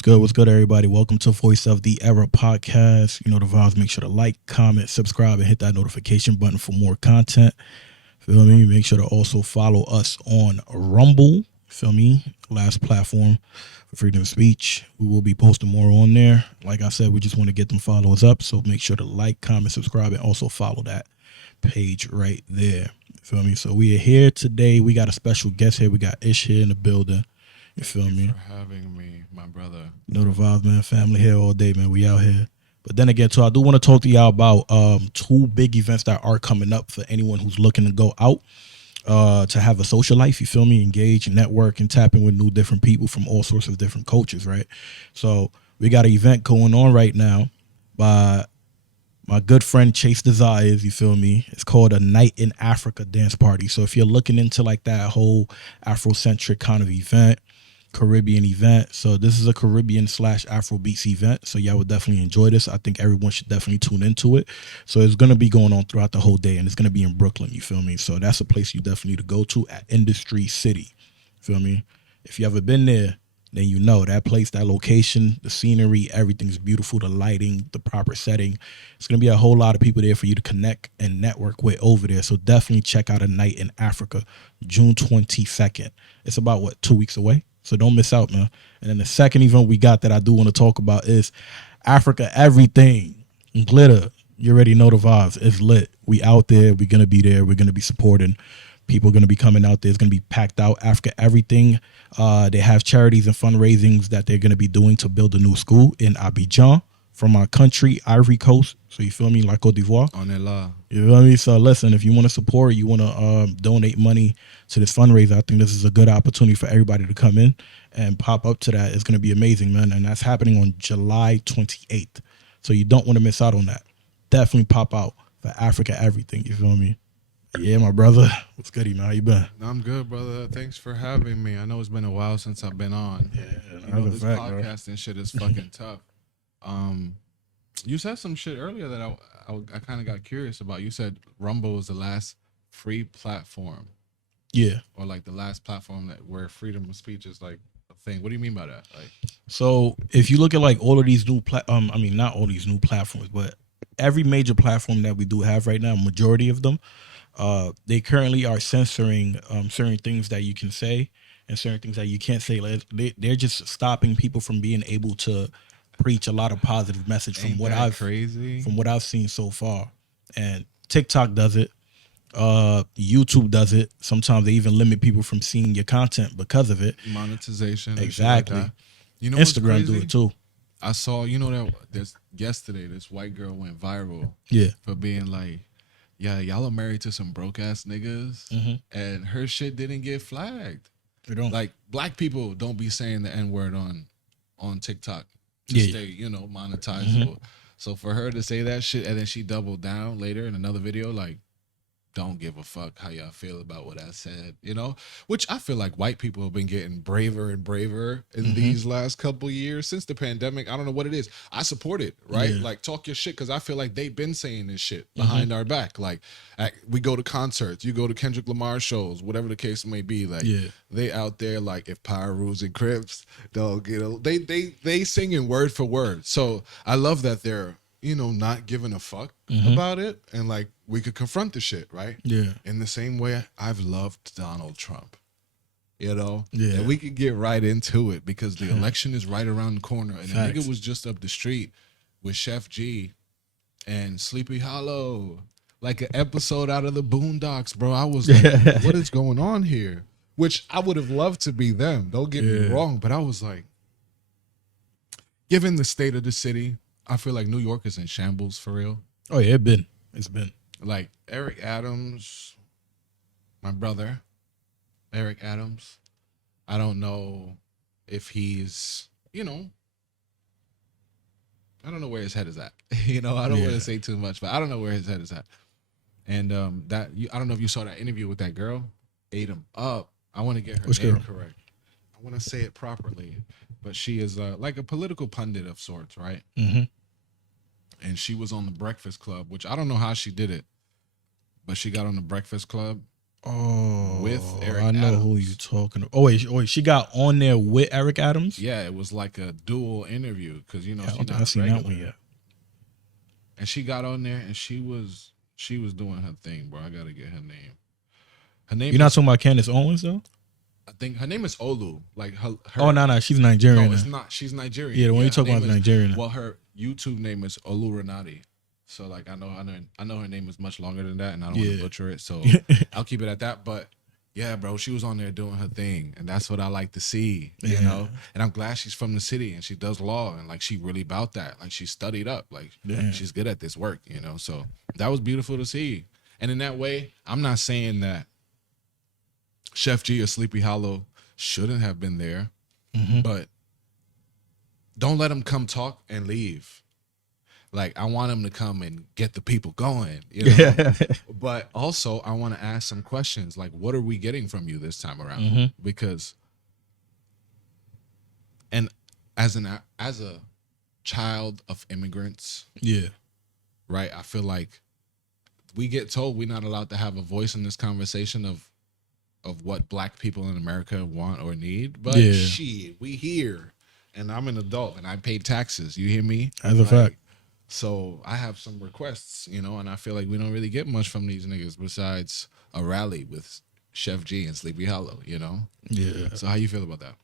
What's good? What's good, everybody? Welcome to Voice of the Era podcast. You know the vibes. Make sure to like, comment, subscribe, and hit that notification button for more content. Feel me? Make sure to also follow us on Rumble. Feel me? Last platform for freedom of speech. We will be posting more on there. Like I said, we just want to get them followers up. So make sure to like, comment, subscribe, and also follow that page right there. Feel me? So we are here today. We got a special guest here. We got Ish here in the building. You feel Thank you me? for having me, my brother. Know the vibes, man. Family here all day, man. We out here. But then again, too, I do want to talk to y'all about two big events that are coming up for anyone who's looking to go out to have a social life. You feel me? Engage, network, and tap in with new different people from all sorts of different cultures, right? So we got an event going on right now by my good friend Chase Desires. You feel me? It's called a Night in Africa dance party. So if you're looking into like that whole Afrocentric kind of event, Caribbean event. So this is a Caribbean / Afrobeats event. So y'all would definitely enjoy this. I think everyone should definitely tune into it. So it's going to be going on throughout the whole day, and it's going to be in Brooklyn. You feel me? So that's a place you definitely need to go to at Industry City. Feel me? If you ever been there, then you know that place, that location, the scenery, everything's beautiful, the lighting, the proper setting. It's going to be a whole lot of people there for you to connect and network with over there. So definitely check out A Night in Africa, June 22nd. It's about, 2 weeks away? So don't miss out, man. And then the second event we got that I do want to talk about is Africa Everything. Glitter. You already know the vibes. It's lit. We out there. We're going to be there. We're going to be supporting. People are going to be coming out there. It's going to be packed out. Africa Everything. They have charities and fundraisings that they're going to be doing to build a new school in Abidjan from our country, Ivory Coast. So you feel me? Like Cote d'Ivoire. On it, la. You know what I mean? So listen, if you want to support, you want to donate money to this fundraiser, I think this is a good opportunity for everybody to come in and pop up to that. It's going to be amazing, man. And that's happening on July 28th. So you don't want to miss out on that. Definitely pop out for Africa Everything. You feel me? Yeah, my brother. What's good, man? How you been? I'm good, brother. Thanks for having me. I know it's been a while since I've been on. Yeah, You know, this podcasting shit is fucking tough. You said some shit earlier that I kind of got curious about. You said Rumble was the last free platform. Yeah. Or like the last platform that where freedom of speech is like a thing. What do you mean by that? Like, so if you look at like all of these new not all these new platforms, but every major platform that we do have right now, majority of them, they currently are censoring certain things that you can say and certain things that you can't say. Like, they're just stopping people from being able to preach a lot of positive message from what I've seen so far. And TikTok does it. YouTube does it. Sometimes they even limit people from seeing your content because of it. Monetization. Exactly. Like you know, Instagram do it too. I saw, that yesterday this white girl went viral. Yeah. For being like, yeah, y'all are married to some broke ass niggas, and her shit didn't get flagged. They don't. Like, black people don't be saying the N word on TikTok to stay, monetizable. So for her to say that shit and then she doubled down later in another video, like, don't give a fuck how y'all feel about what I said, which I feel like white people have been getting braver and braver in these last couple years since the pandemic. I don't know what it is. I support it, right? Yeah. Like, talk your shit, because I feel like they've been saying this shit behind our back. Like, we go to concerts, you go to Kendrick Lamar shows, whatever the case may be. Like, they out there like, if Power Rules and Crips don't they singing word for word. So I love that they're not giving a fuck about it, and like, we could confront the shit, right? Yeah. In the same way I've loved Donald Trump, Yeah. and we could get right into it because the election is right around the corner, and the nigga was just up the street with Chef G and Sleepy Hollow, like an episode out of the Boondocks, bro. I was like, what is going on here? Which I would have loved to be them. Don't get me wrong, but I was like, given the state of the city, I feel like New York is in shambles for real. Oh yeah, it's been. Like, Eric Adams, my brother, Eric Adams, I don't know if he's, I don't know where his head is at. I don't want to say too much, but I don't know where his head is at. And I don't know if you saw that interview with that girl, ate him up. I want to get her name correct. I want to say it properly, but she is like a political pundit of sorts, right? Mm-hmm. And she was on the Breakfast Club, which I don't know how she did it, but she got on the Breakfast Club Oh, with Eric I know Adams. who you talking about. Oh wait, she got on there with Eric Adams. Yeah, it was like a dual interview because I she's don't think not I've a seen regular. that one yet. And she got on there and she was doing her thing, bro. I gotta get her name. Her name. You're not talking about Candace Owens though. I think her name is Olu. Like her. Oh no, she's Nigerian. No, it's not. She's Nigerian. Yeah, the one you her talking about name is Nigerian. Well, her YouTube name is Olu Renati. So like I know her name is much longer than that, and I don't want to butcher it. So I'll keep it at that. But yeah, bro, she was on there doing her thing, and that's what I like to see. You know, and I'm glad she's from the city and she does law, and like she really about that. Like she studied up. Like she's good at this work. You know, so that was beautiful to see. And in that way, I'm not saying that Chef G or Sleepy Hollow shouldn't have been there, but don't let them come talk and leave. Like I want them to come and get the people going, you know. But also I want to ask some questions like, what are we getting from you this time around? Because, and as a child of immigrants, right, I feel like we get told we're not allowed to have a voice in this conversation of what black people in America want or need. But shit, we here, and I'm an adult and I pay taxes. You hear me? As a fact. So I have some requests, you know, and I feel like we don't really get much from these niggas besides a rally with Chef G and Sleepy Hollow, you know? Yeah. So how you feel about that?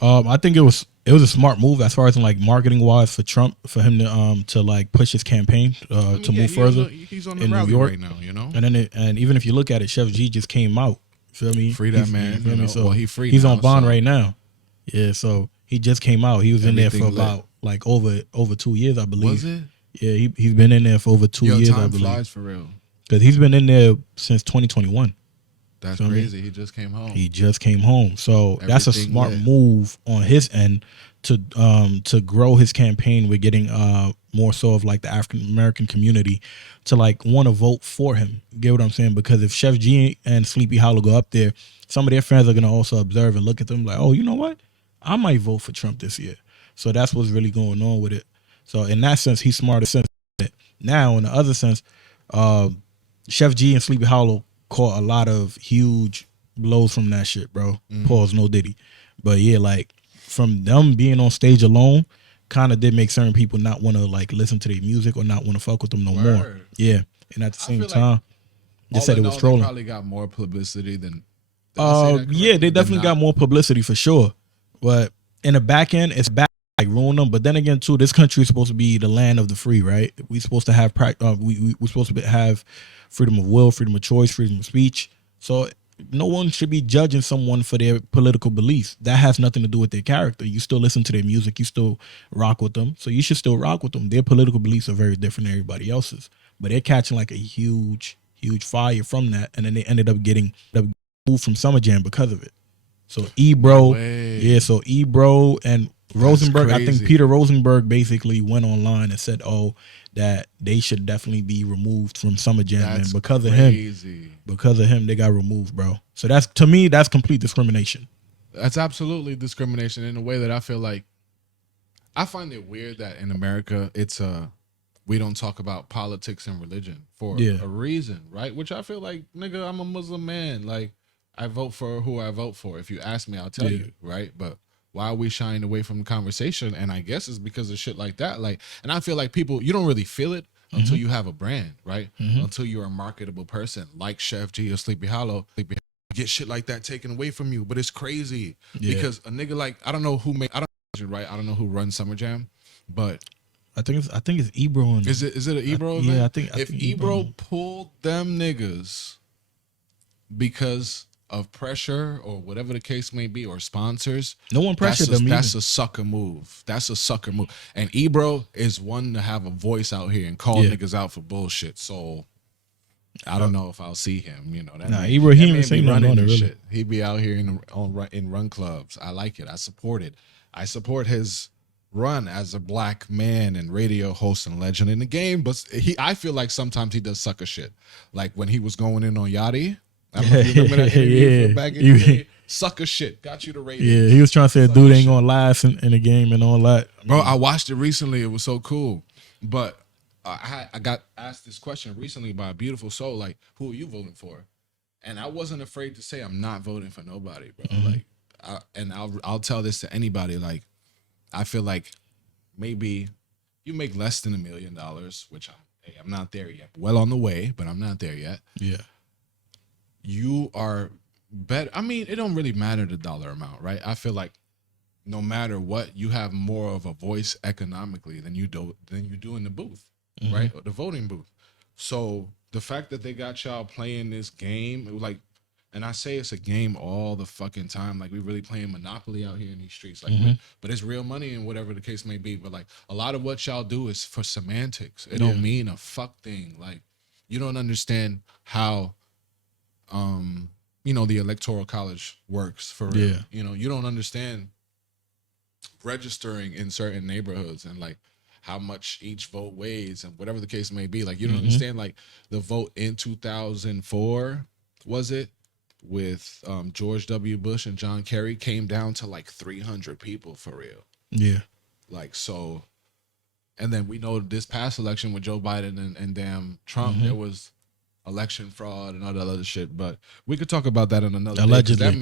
I think it was a smart move as far as in like marketing wise for Trump, for him to like push his campaign to move further. He's on the in rally New York right now, you know? And then and even if you look at it, Chef G just came out. Feel me? Free that man. You know? So well, he's free. He's now, on bond so. right now. Yeah, so he just came out. He was in there for Everything about like over 2 years, I believe. Was it? Yeah, he's been in there for over 2 years, time I believe. flies for real. Because he's been in there since 2021. That's crazy. He just came home. He just came home. So that's a smart move on his end to grow his campaign with getting more so of like the African American community to like want to vote for him. You get what I'm saying? Because if Chef G and Sleepy Hollow go up there, some of their fans are gonna also observe and look at them like, oh, you know what? I might vote for Trump this year. So that's what's really going on with it. So in that sense, he's smart. Now, in the other sense, Chef G and Sleepy Hollow caught a lot of huge blows from that shit, bro. Pause, no Diddy. But yeah, like from them being on stage alone, kind of did make certain people not want to like listen to their music or not want to fuck with them no more. Yeah, and at the same time, they said it was trolling. They probably got more publicity than. Yeah, they definitely got more publicity for sure. But in the back end, it's bad. Like ruin them, but then again, too, this country is supposed to be the land of the free, right? We're supposed to have we're supposed to have freedom of will, freedom of choice, freedom of speech. So no one should be judging someone for their political beliefs. That has nothing to do with their character. You still listen to their music, you still rock with them, so you should still rock with them. Their political beliefs are very different than everybody else's, but they're catching like a huge fire from that, and then they ended up getting moved from Summer Jam because of it. So Ebro, so Ebro and Rosenberg, I think Peter Rosenberg basically went online and said, "Oh, that they should definitely be removed from Summer Jam." And because of him, they got removed, bro. So that's, to me, that's complete discrimination. That's absolutely discrimination in a way that I feel like I find it weird that in America it's we don't talk about politics and religion for a reason, right? Which I feel like, nigga, I'm a Muslim man. Like I vote for who I vote for. If you ask me, I'll tell you, right? But why are we shying away from the conversation? And I guess it's because of shit like that. Like, and I feel like people, you don't really feel it until you have a brand, right? Until you're a marketable person like Chef G or Sleepy Hollow. Get shit like that taken away from you. But it's crazy because a nigga like, I don't know who runs Summer Jam, but I think it's Ebro. And is it an Ebro? Yeah, I think if Ebro pulled them niggas because of pressure or whatever the case may be, or sponsors, no one pressured them. That's a sucker move. That's a sucker move. And Ebro is one to have a voice out here and call niggas out for bullshit. So I don't know if I'll see him. You know, Ebro, he ain't saying nothing on it, really. Shit. He be out here in run clubs. I like it. I support it. I support his run as a black man and radio host and legend in the game. But I feel like sometimes he does sucker shit. Like when he was going in on Yachty. I don't know if you remember that interview back in the day. Sucker shit. Got you the rating. Yeah, he was trying to say a dude ain't gonna last in the game and all that. Bro, I watched it recently. It was so cool. But I got asked this question recently by a beautiful soul. Like, who are you voting for? And I wasn't afraid to say I'm not voting for nobody, bro. Mhm. Like, I'll tell this to anybody. Like, I feel like maybe you make less than $1 million, which I'm not there yet. Well on the way, but I'm not there yet. Yeah. You are better. I mean, it don't really matter the dollar amount, right? I feel like no matter what, you have more of a voice economically than you do in the booth, right? Or the voting booth. So the fact that they got y'all playing this game, it was like, and I say it's a game all the fucking time. Like, we really playing Monopoly out here in these streets. Like, but it's real money and whatever the case may be. But like, a lot of what y'all do is for semantics. It don't mean a fuck thing. Like, you don't understand how, the electoral college works for real. Yeah. You don't understand registering in certain neighborhoods and like how much each vote weighs and whatever the case may be. Like, you don't understand, like, the vote in 2004, was it, with George W. Bush and John Kerry came down to like 300 people for real. Yeah. Like, so, and then we know this past election with Joe Biden and damn Trump, there was election fraud and all that other shit. But we could talk about that in another Allegedly. day, 'cause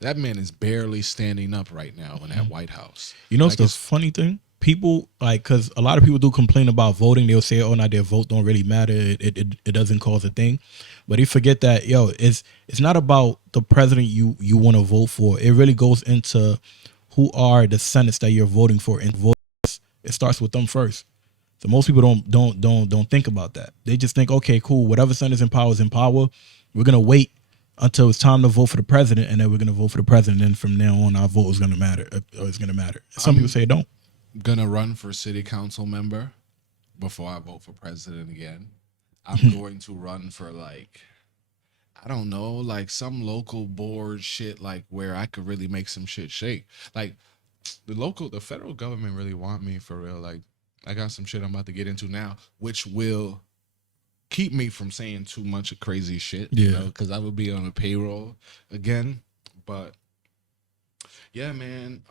that man is barely standing up right now in that White House. You know, Like, it's the funny thing? People, like, because a lot of people do complain about voting. They'll say, oh, now their vote don't really matter. It doesn't cause a thing. But they forget that, it's not about the president you want to vote for. It really goes into who are the senates that you're voting for. And it starts with them first. So most people don't think about that. They just think, okay, cool, whatever senator's in power is in power. We're going to wait until it's time to vote for the president, and then we're going to vote for the president. And from now on, our vote is going to matter, or it's going to matter. Some people say it don't. Gonna run for city council member before I vote for president again. I'm going to run for, like, I don't know, like some local board shit, like where I could really make some shit shake. Like, the federal government really want me for real. Like, I got some shit I'm about to get into now, which will keep me from saying too much crazy shit, because I would be on a payroll again. But yeah, man,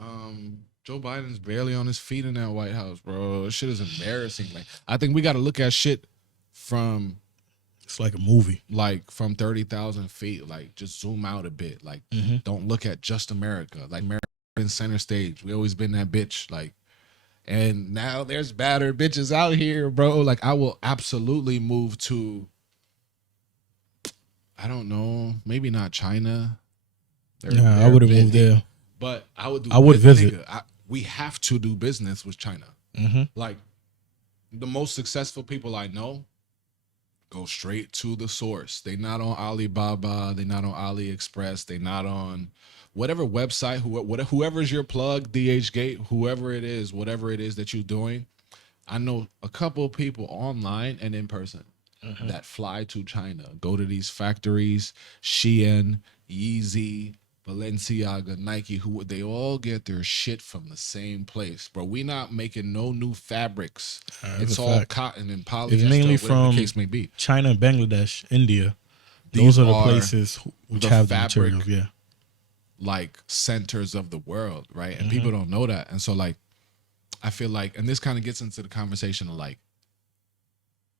Joe Biden's barely on his feet in that White House, bro. This shit is embarrassing. Like, I think we got to look at shit from, it's like a movie, like, from 30,000 feet. Like, just zoom out a bit. Like, don't look at just America. Like, America in center stage. We always been that bitch. Like, and now there's badder bitches out here, bro. Like, I will absolutely move to, I don't know, maybe not China. I would have moved there. But I would do. I would visit. We have to do business with China. Like, the most successful people I know go straight to the source. They not on Alibaba. They not on AliExpress. They not on whatever website. Whoever's your plug, DHgate, whoever it is, whatever it is that you're doing. I know a couple of people online and in person that fly to China, go to these factories, Shein, Yeezy, Balenciaga, Nike, who they all get their shit from the same place, bro. We not making no new fabrics. It's all cotton and polyester. It's mainly from the case may be. China and Bangladesh, India. Those are the places which have the materials. Yeah, like centers of the world, right? And people don't know that, and so, like, I feel like, and this kind of gets into the conversation of, like,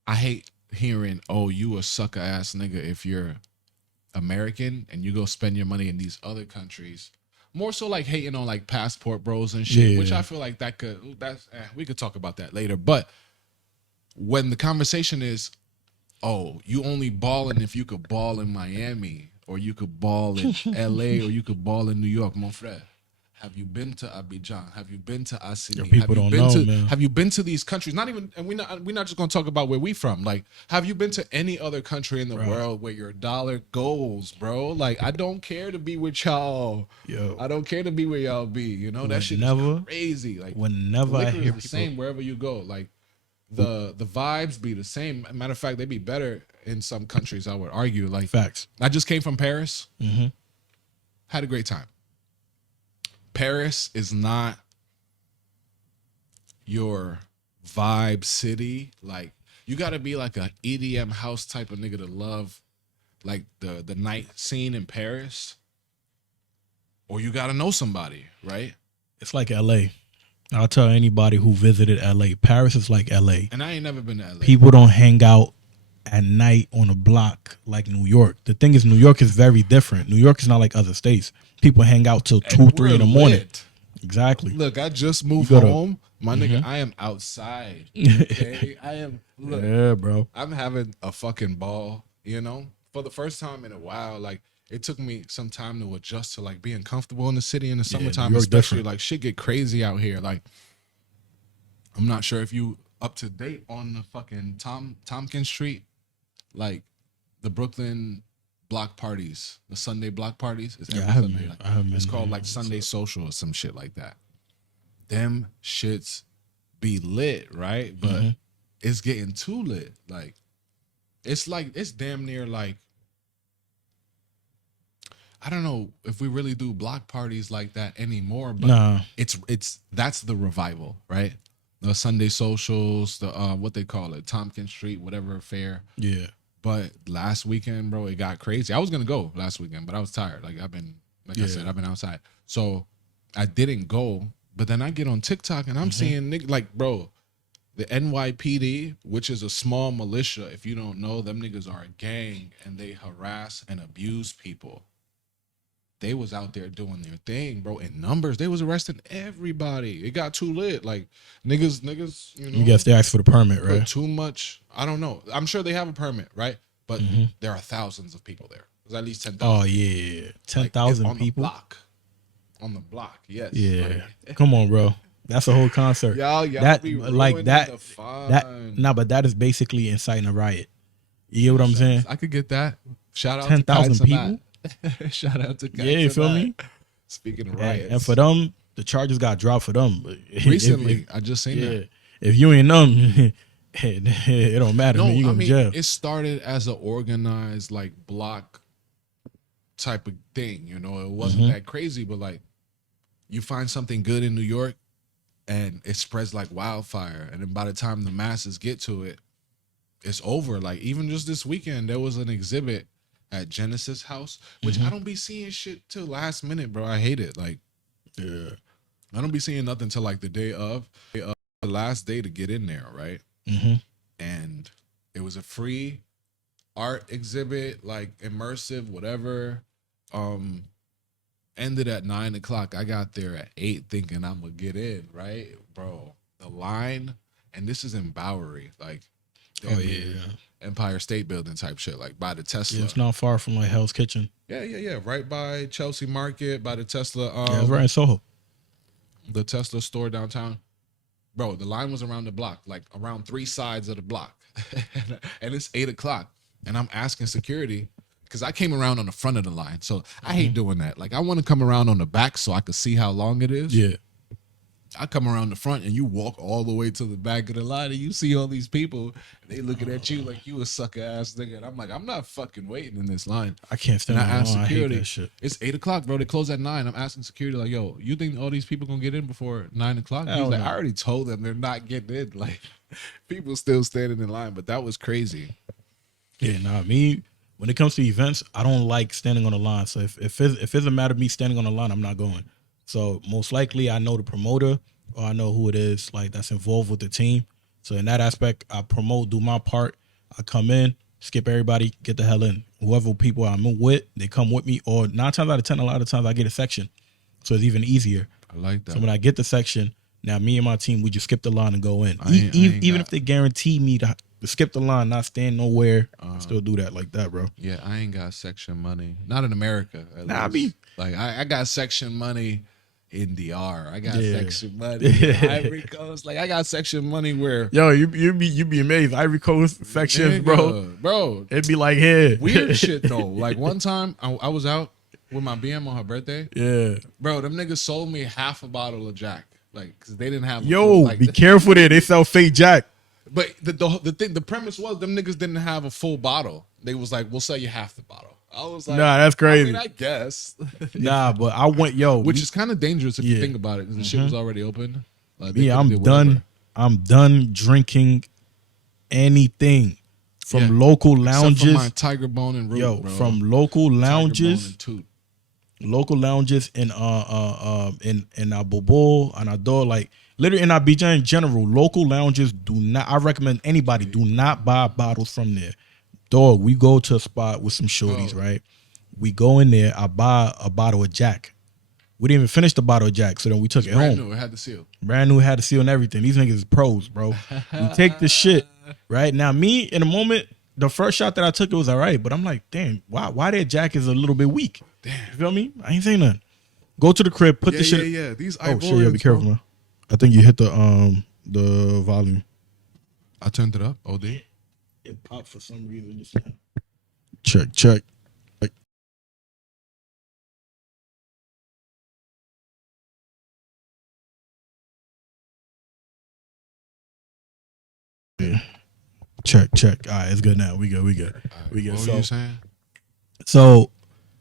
I hate hearing, oh, you a sucker ass nigga if you're American and you go spend your money in these other countries. More so like hating on like passport bros and shit, which I feel like we could talk about that later. But when the conversation is, oh, you only balling if you could ball in Miami, or you could ball in LA, or you could ball in New York, mon frère. Have you been to Abidjan? Have you been to Assini? People don't know, man. Have you been to these countries? Not even, and we're not just gonna talk about where we from. Like, have you been to any other country in the world where your dollar goes, bro? Like, I don't care to be with y'all. I don't care to be where y'all be. You know, that shit is crazy. Like, whenever I hear the same wherever you go. Like, the vibes be the same. Matter of fact, they be better in some countries, I would argue. Like, facts. I just came from Paris. Had a great time. Paris is not your vibe city. Like, you got to be like a EDM house type of nigga to love like the night scene in Paris, or you got to know somebody, right? It's like LA. I'll tell anybody who visited LA. Paris is like LA. And I ain't never been to LA. People don't hang out at night on a block like New York. The thing is, New York is very different. New York is not like other states. People hang out till 2, 3 in the morning. Lit. Exactly. Look, I just moved home. My nigga, I am outside. Okay? I am. Look, Yeah, bro. I'm having a fucking ball, you know? For the first time in a while, like, it took me some time to adjust to, like, being comfortable in the city in the summertime, especially. Different. Like, shit get crazy out here. Like, I'm not sure if you up to date on the fucking Tompkins Street, like, the Brooklyn block parties, the Sunday block parties. It's every Sunday. It's called, like, Sunday Social or some shit like that. Them shits be lit, right? But it's getting too lit. Like, it's damn near like, I don't know if we really do block parties like that anymore, but that's the revival, right? The Sunday Socials, the what they call it, Tompkins Street, whatever fair. Yeah. But last weekend, bro, it got crazy. I was gonna go last weekend, but I was tired. Like, I said, I've been outside. So I didn't go. But then I get on TikTok and I'm seeing niggas like, bro, the NYPD, which is a small militia. If you don't know, them niggas are a gang and they harass and abuse people. They was out there doing their thing, bro. In numbers, they was arresting everybody. It got too lit. Like, niggas, you know. You guess they asked for the permit, right? Too much. I don't know. I'm sure they have a permit, right? But there are thousands of people there. There's at least 10,000. Oh, yeah. 10,000 like, people? On the block, yes. Yeah. Like, come on, bro. That's a whole concert. Y'all that be like that. But that is basically inciting a riot. You get what I'm saying? I could get that. Shout out 10,000 people. Shout out to Kai. Yeah, you feel me? Speaking of riots, and for them, the charges got dropped for them. Recently, I just seen that. If you ain't them, it don't matter. No, man. You go to jail. It started as an organized like block type of thing. You know, it wasn't that crazy, but like, you find something good in New York and it spreads like wildfire. And then by the time the masses get to it, it's over. Like, even just this weekend, there was an exhibit at Genesis House, which I don't be seeing shit till last minute, bro. I hate it. Like, I don't be seeing nothing till like the day of, the last day to get in there, right? And it was a free art exhibit, like immersive, whatever. Ended at 9 o'clock. I got there at 8 thinking I'm gonna get in, right? Bro, the line, and this is in Bowery, like, Empire State Building type shit, like by the Tesla. Yeah, it's not far from like Hell's Kitchen. Yeah. Right by Chelsea Market, by the Tesla. It's right in Soho. The Tesla store downtown. Bro, the line was around the block, like around 3 sides of the block. And it's 8 o'clock. And I'm asking security, because I came around on the front of the line. So I hate doing that. Like, I want to come around on the back so I could see how long it is. Yeah. I come around the front and you walk all the way to the back of the line and you see all these people and they looking at you like you a sucker ass nigga. And I'm like, I'm not fucking waiting in this line. I can't stand. And I asked security. I hate that shit. It's 8 o'clock, bro. They close at 9. I'm asking security like, yo, you think all these people gonna get in before 9 o'clock? He's like, I already told them they're not getting in. Like, people still standing in line, but that was crazy. Yeah, me. When it comes to events, I don't like standing on the line. So if it's a matter of me standing on the line, I'm not going. So most likely, I know the promoter or I know who it is like that's involved with the team. So in that aspect, I promote, do my part. I come in, skip everybody, get the hell in. Whoever people I'm with, they come with me. Or 9 times out of 10, a lot of times I get a section, so it's even easier. I like that. So when I get the section, now me and my team, we just skip the line and go in. Even if they guarantee me to skip the line, not stand nowhere, still do that like that, bro. Yeah, I ain't got section money. Not in America. At least. Like, I got section money in DR. I got section money in Ivory Coast. Like, I got section money where, yo, you be amazed. Ivory Coast sections, bro. It'd be like here. Weird shit though. Like, one time I was out with my BM on her birthday. Yeah, bro, them niggas sold me half a bottle of Jack. Like, cause they didn't have. Be careful there. They sell fake Jack. But the premise was them niggas didn't have a full bottle. They was like, we'll sell you half the bottle. I was like, nah, that's crazy. I mean, I guess. Nah, but I went, which is kind of dangerous if you think about it, because the shit was already open. Like, I'm done. I'm done drinking anything from local lounges. Except for my Tiger Bone and Root, bro. From local lounges. Local lounges in Bobo and Ador, like literally in Abidjan in general. Local lounges do not. I recommend anybody do not buy bottles from there. Dog, we go to a spot with some shorties, right? We go in there. I buy a bottle of Jack. We didn't even finish the bottle of Jack, so then we took it brand home. new. It had the seal. Brand new, had the seal and everything. These niggas is pros, bro. We take the shit, right? Now, me, in a moment, the first shot that I took, it was all right. But I'm like, damn, why that Jack is a little bit weak? Damn. You feel me? I ain't saying nothing. Go to the crib, put the shit. Yeah. These Oh, shit, Ivorians, yeah, be careful, man. I think you hit the volume. I turned it up. OD. It popped for some reason just now. Check. Yeah. Check. All right, it's good now. We good. We good. What were you saying? So,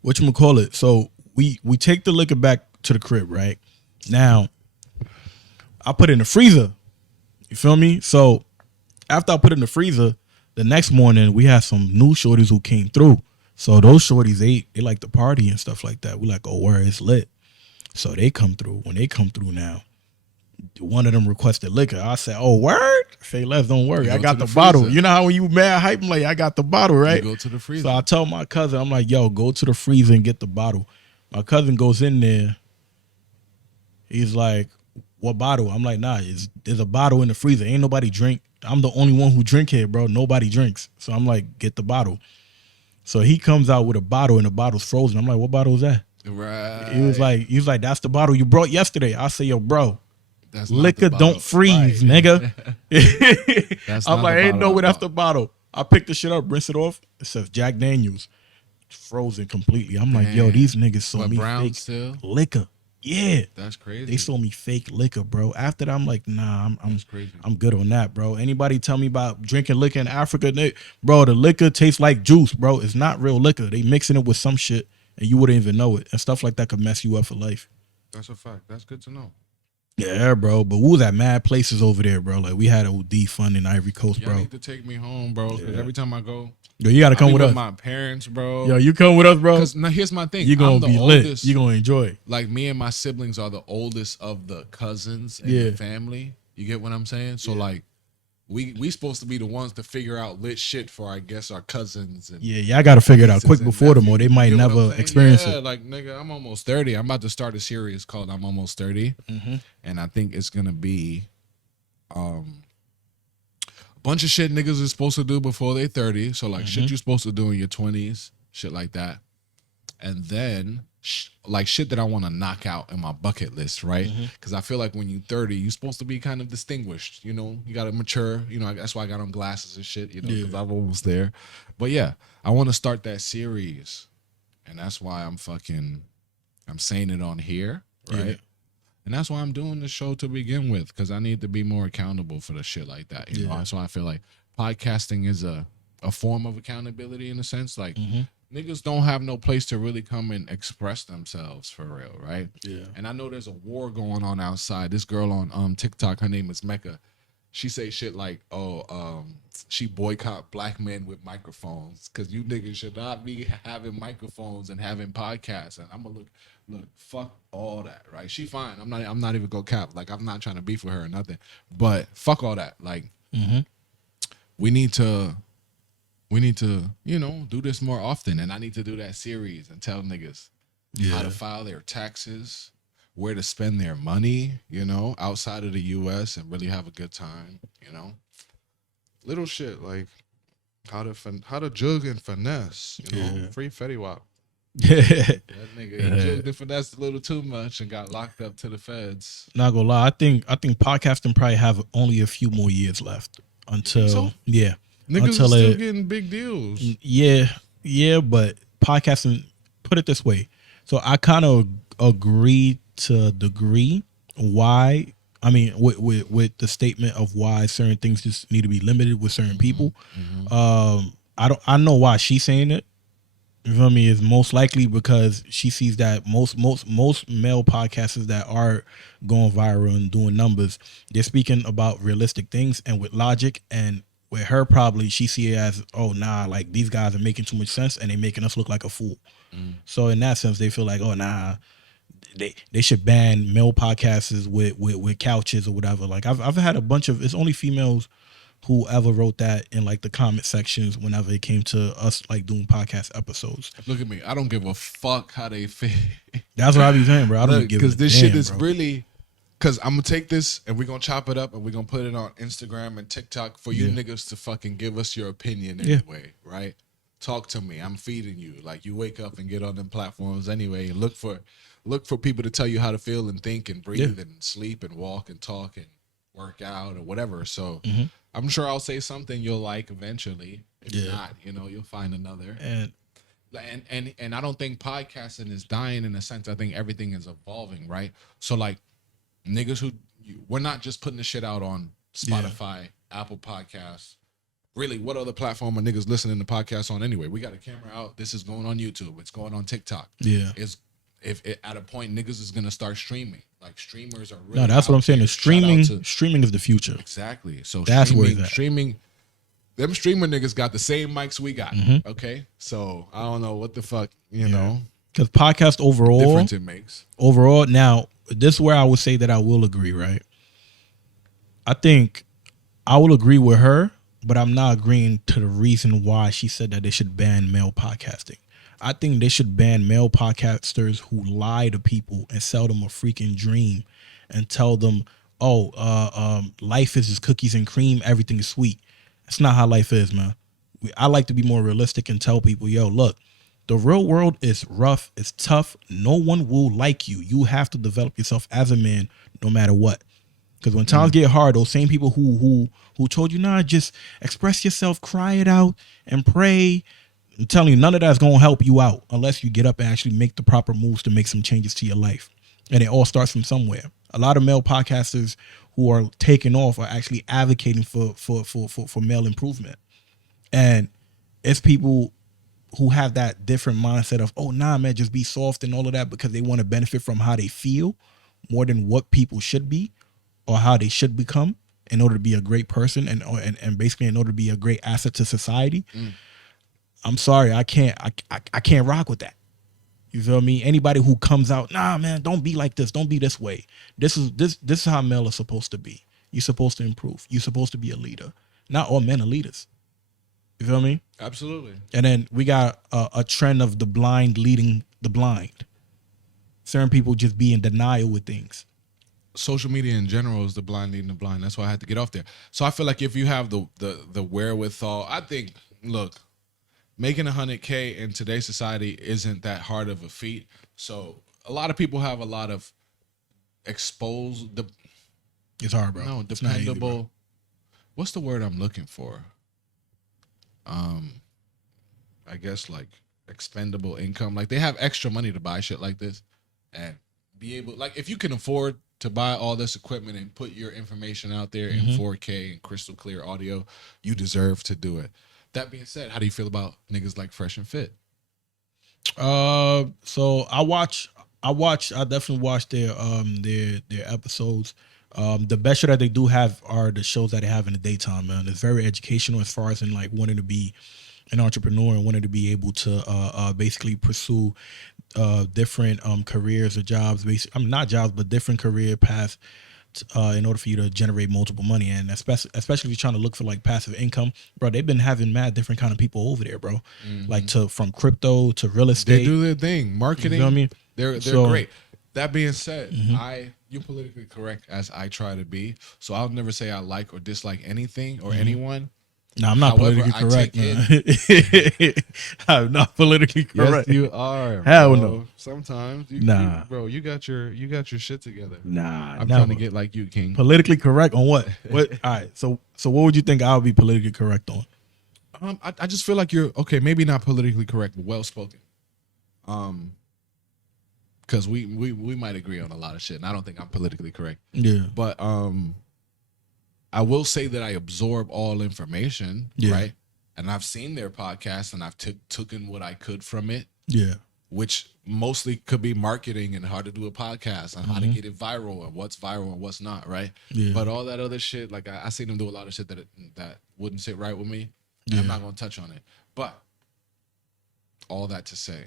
whatchamacallit? So we take the liquor back to the crib, right? Now, I put it in the freezer. You feel me? So after I put it in the freezer, the next morning we had some new shorties who came through. So those shorties, they like to party and stuff like that. We like, oh, where it's lit. So they come through. When they come through now, one of them requested liquor. I said, oh, word? Say less, don't worry. I got the bottle. You know how when you mad hype, I'm like, I got the bottle, right? You go to the freezer. So I tell my cousin, I'm like, yo, go to the freezer and get the bottle. My cousin goes in there. He's like, what bottle? I'm like, nah, there's a bottle in the freezer. Ain't nobody drink. I'm the only one who drink here, bro. Nobody drinks. So I'm like, get the bottle. So he comes out with a bottle and the bottle's frozen. I'm like, what bottle is that? Right. He was like, that's the bottle you brought yesterday. I say, yo, bro, That's liquor don't freeze, nigga. I'm like, ain't no way that's the bottle. I picked the shit up, rinse it off. It says Jack Daniels. Frozen completely. I'm like, yo, these niggas sold me fake liquor. Yeah. That's crazy. They sold me fake liquor, bro. After that, I'm like, nah, crazy. I'm good on that, bro. Anybody tell me about drinking liquor in Africa, bro, the liquor tastes like juice, bro. It's not real liquor. They mixing it with some shit and you wouldn't even know it. And stuff like that could mess you up for life. That's a fact. That's good to know. Yeah, bro. But we was at mad places over there, bro. Like we had OD fun in Ivory Coast, bro. You need to take me home, bro. Because every time I go, yo, you gotta come with us. My parents, bro. Yo, you come with us, bro. Because now here's my thing. You're gonna be lit. You're gonna enjoy. Like me and my siblings are the oldest of the cousins in the family. You get what I'm saying? So like, we supposed to be the ones to figure out lit shit for, I guess, our cousins. And y'all gotta figure it out quick before them, or they might never experience it. Like, nigga, I'm almost 30. I'm about to start a series called I'm Almost 30. And I think it's gonna be a bunch of shit niggas is supposed to do before they 30. So like shit you're supposed to do in your 20s, shit like that. And then like shit that I want to knock out in my bucket list, right? Because I feel like when you're 30, you're supposed to be kind of distinguished, you know? You got to mature, you know? That's why I got on glasses and shit, you know? Because I'm almost there. But yeah, I want to start that series. And that's why I'm saying it on here, right? Yeah. And that's why I'm doing the show to begin with, because I need to be more accountable for the shit like that. You know, that's why I feel like podcasting is a form of accountability in a sense. Like niggas don't have no place to really come and express themselves for real, right? Yeah. And I know there's a war going on outside. This girl on TikTok, her name is Mecca. She say shit like, she boycott black men with microphones because you niggas should not be having microphones and having podcasts. And I'm gonna look, fuck all that, right? She fine. I'm not even gonna cap. Like, I'm not trying to beef with her or nothing. But fuck all that. Like, we need to, you know, do this more often. And I need to do that series and tell niggas how to file their taxes, where to spend their money, you know, outside of the U.S. and really have a good time, you know. Little shit like how to jug and finesse, you know, free Fetty Wap. That nigga he jugged and finessed a little too much and got locked up to the feds. Not gonna lie, I think podcasting probably have only a few more years left until niggas are still getting big deals. Yeah, but podcasting, put it this way. So I kind of agree to a degree why. I mean, with the statement of why certain things just need to be limited with certain people. I know why she's saying it. You feel me? Is most likely because she sees that most male podcasters that are going viral and doing numbers, they're speaking about realistic things and with logic. And with her, probably she see it as, oh nah, like these guys are making too much sense and they making us look like a fool. So in that sense, they feel like, oh nah, they should ban male podcasters with couches or whatever. Like I've had a bunch of, it's only females whoever wrote that in like the comment sections whenever it came to us like doing podcast episodes. Look at me. I don't give a fuck how they feel. That's what I be saying, bro. I don't give because this damn, shit is bro. really. Because I'm gonna take this and we're gonna chop it up and we're gonna put it on Instagram and TikTok for you niggas to fucking give us your opinion anyway, right? Talk to me. I'm feeding you. Like you wake up and get on them platforms anyway and look for people to tell you how to feel and think and breathe and sleep and walk and talk and work out or whatever. So I'm sure I'll say something you'll like eventually. If not, you'll find another. And I don't think podcasting is dying in a sense. I think everything is evolving, right? So like niggas we're not just putting the shit out on Spotify, Apple Podcasts. Really, what other platform are niggas listening to podcasts on anyway? We got a camera out. This is going on YouTube. It's going on TikTok. Yeah. If at a point niggas is gonna start streaming, like streamers are really. No, that's what I'm saying. The streaming is the future. Exactly. So that's where it's at. Streaming. Them streamer niggas got the same mics we got. Okay, so I don't know what the fuck you know. Because podcast overall, difference it makes. Overall, now this is where I would say that I will agree. Right. I think I will agree with her, but I'm not agreeing to the reason why she said that they should ban male podcasting. I think they should ban male podcasters who lie to people and sell them a freaking dream and tell them, life is just cookies and cream. Everything is sweet. That's not how life is, man. I like to be more realistic and tell people, yo, look, the real world is rough. It's tough. No one will like you. You have to develop yourself as a man no matter what. Because when times get hard, those same people who told you, nah, just express yourself, cry it out, and pray. I'm telling you, none of that's going to help you out unless you get up and actually make the proper moves to make some changes to your life. And it all starts from somewhere. A lot of male podcasters who are taking off are actually advocating for male improvement. And it's people who have that different mindset of, oh, nah, man, just be soft and all of that because they want to benefit from how they feel more than what people should be or how they should become in order to be a great person and basically in order to be a great asset to society. I'm sorry, I can't rock with that. You feel me? Anybody who comes out, nah, man, don't be like this. Don't be this way. This is how male is supposed to be. You're supposed to improve. You're supposed to be a leader. Not all men are leaders. You feel me? Absolutely. And then we got a trend of the blind leading the blind. Certain people just be in denial with things. Social media in general is the blind leading the blind. That's why I had to get off there. So I feel like if you have the wherewithal, I think, look, making $100K in today's society isn't that hard of a feat. So a lot of people have a lot of exposed. It's hard, bro. No, dependable. Easy, what's the word I'm looking for? I guess like expendable income. Like they have extra money to buy shit like this, and be able, like, if you can afford to buy all this equipment and put your information out there in 4K and crystal clear audio, you deserve to do it. That being said, how do you feel about niggas like Fresh and Fit? So I definitely watch their episodes. The best show that they do have are the shows that they have in the daytime, man. It's very educational as far as in like wanting to be an entrepreneur and wanted to be able to basically pursue different careers or jobs. Not jobs, but different career paths in order for you to generate multiple money. And especially if you're trying to look for like passive income, bro, they've been having mad different kind of people over there, bro. Like from crypto to real estate. They do their thing. Marketing. You know what I mean? They're great. That being said, you're politically correct as I try to be. So I'll never say I like or dislike anything or anyone. No, I'm not politically correct, man. I'm not politically correct. Yes, you are. Hell no. Sometimes, you got your shit together. Nah, I'm trying to get like you, King. Politically correct on what? What? All right. So what would you think I would be politically correct on? I just feel like you're okay. Maybe not politically correct, but well spoken. Because we might agree on a lot of shit, and I don't think I'm politically correct. Yeah. But I will say that I absorb all information, right? And I've seen their podcast, and I've taken what I could from it. Yeah. Which mostly could be marketing and how to do a podcast and how to get it viral and what's viral and what's not, right? Yeah. But all that other shit, like I see them do a lot of shit that wouldn't sit right with me. Yeah. I'm not gonna touch on it. But all that to say,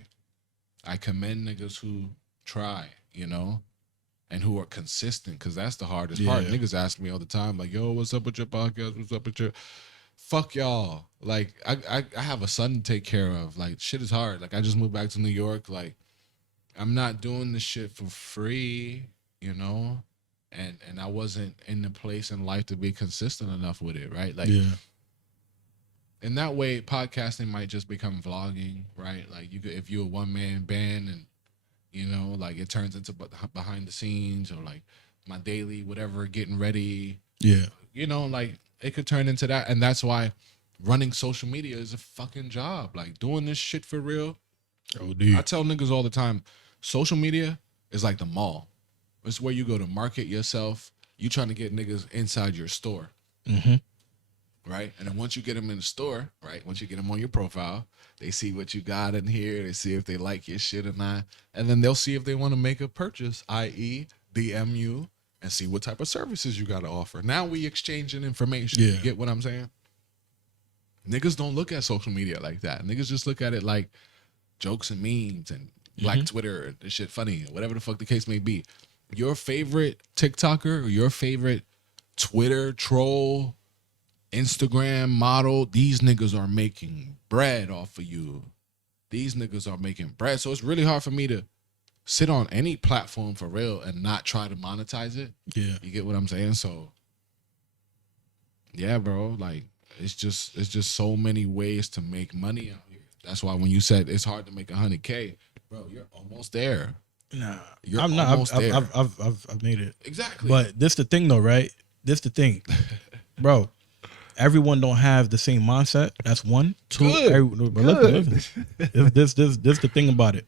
I commend niggas who try, and who are consistent, because that's the hardest part. Niggas ask me all the time, like, yo, what's up with your podcast? What's up with your... Fuck y'all. Like, I have a son to take care of. Like, shit is hard. Like, I just moved back to New York. Like, I'm not doing this shit for free, you know? And I wasn't in the place in life to be consistent enough with it, right? Like, in that way, podcasting might just become vlogging, right? Like, you could, if you're a one-man band and, you know, like, it turns into behind the scenes, or like my daily whatever, getting ready. Yeah. You know, like, it could turn into that. And that's why running social media is a fucking job. Like, doing this shit for real. Oh, dude. I tell niggas all the time, social media is like the mall. It's where you go to market yourself. You trying to get niggas inside your store. Right? And then once you get them in the store, right? Once you get them on your profile, they see what you got in here. They see if they like your shit or not. And then they'll see if they want to make a purchase, i.e. DM you and see what type of services you got to offer. Now we exchanging information. You get what I'm saying? Niggas don't look at social media like that. Niggas just look at it like jokes and memes and Black Twitter and this shit funny, whatever the fuck the case may be. Your favorite TikToker or your favorite Twitter troll, Instagram model, these niggas are making bread off of you. These niggas are making bread. So it's really hard for me to sit on any platform for real and not try to monetize it. Yeah. You get what I'm saying? So yeah, bro, like it's just so many ways to make money out here. That's why when you said it's hard to make $100K, bro, you're almost there. Nah, I'm not. I've made it. Exactly. But this the thing though, right? This the thing. Bro, everyone don't have the same mindset. That's one. Two. Listen. This the thing about it.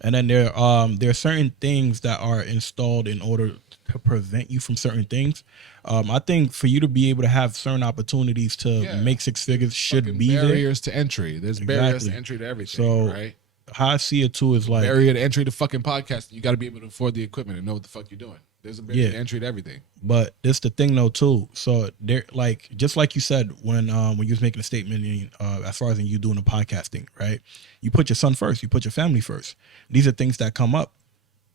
And then there are certain things that are installed in order to prevent you from certain things. I think for you to be able to have certain opportunities to make six figures should be barriers to entry. There's barriers to entry to everything. So, right? How I see it too is like barrier to entry to fucking podcasting. You got to be able to afford the equipment and know what the fuck you're doing. There's a barrier to entry to everything. But it's the thing though too. So there, like just like you said when you was making a statement as far as in you doing the podcasting, right? You put your son first. You put your family first. These are things that come up.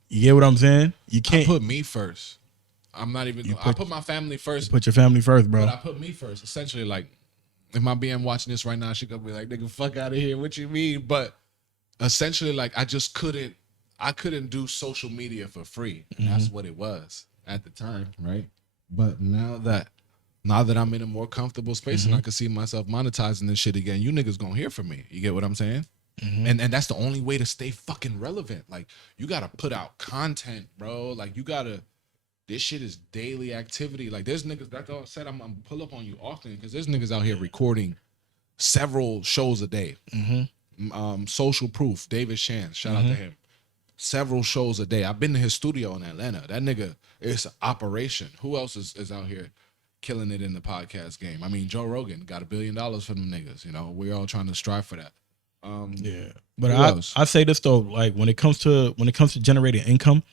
You get what I'm saying? You can't put me first. I'm not even. I put my family first. Put your family first, bro. But I put me first. Essentially, like if my BM watching this right now, she gonna be like, "Nigga, fuck out of here." What you mean? But essentially, like I couldn't do social media for free. That's what it was at the time, right? But now that I'm in a more comfortable space and I can see myself monetizing this shit again, you niggas gonna hear from me. You get what I'm saying? And that's the only way to stay fucking relevant. Like you gotta put out content, bro. Like you gotta. This shit is daily activity. Like there's niggas. That's all I said. I'm pull up on you often because there's niggas out here recording several shows a day. Social Proof, David Shands, shout out to him. Several shows a day. I've been to his studio in Atlanta. That nigga is an operation. Who else is out here killing it in the podcast game? I mean, Joe Rogan got $1 billion for them niggas. You know, we're all trying to strive for that. But I say this though, like when it comes to generating income,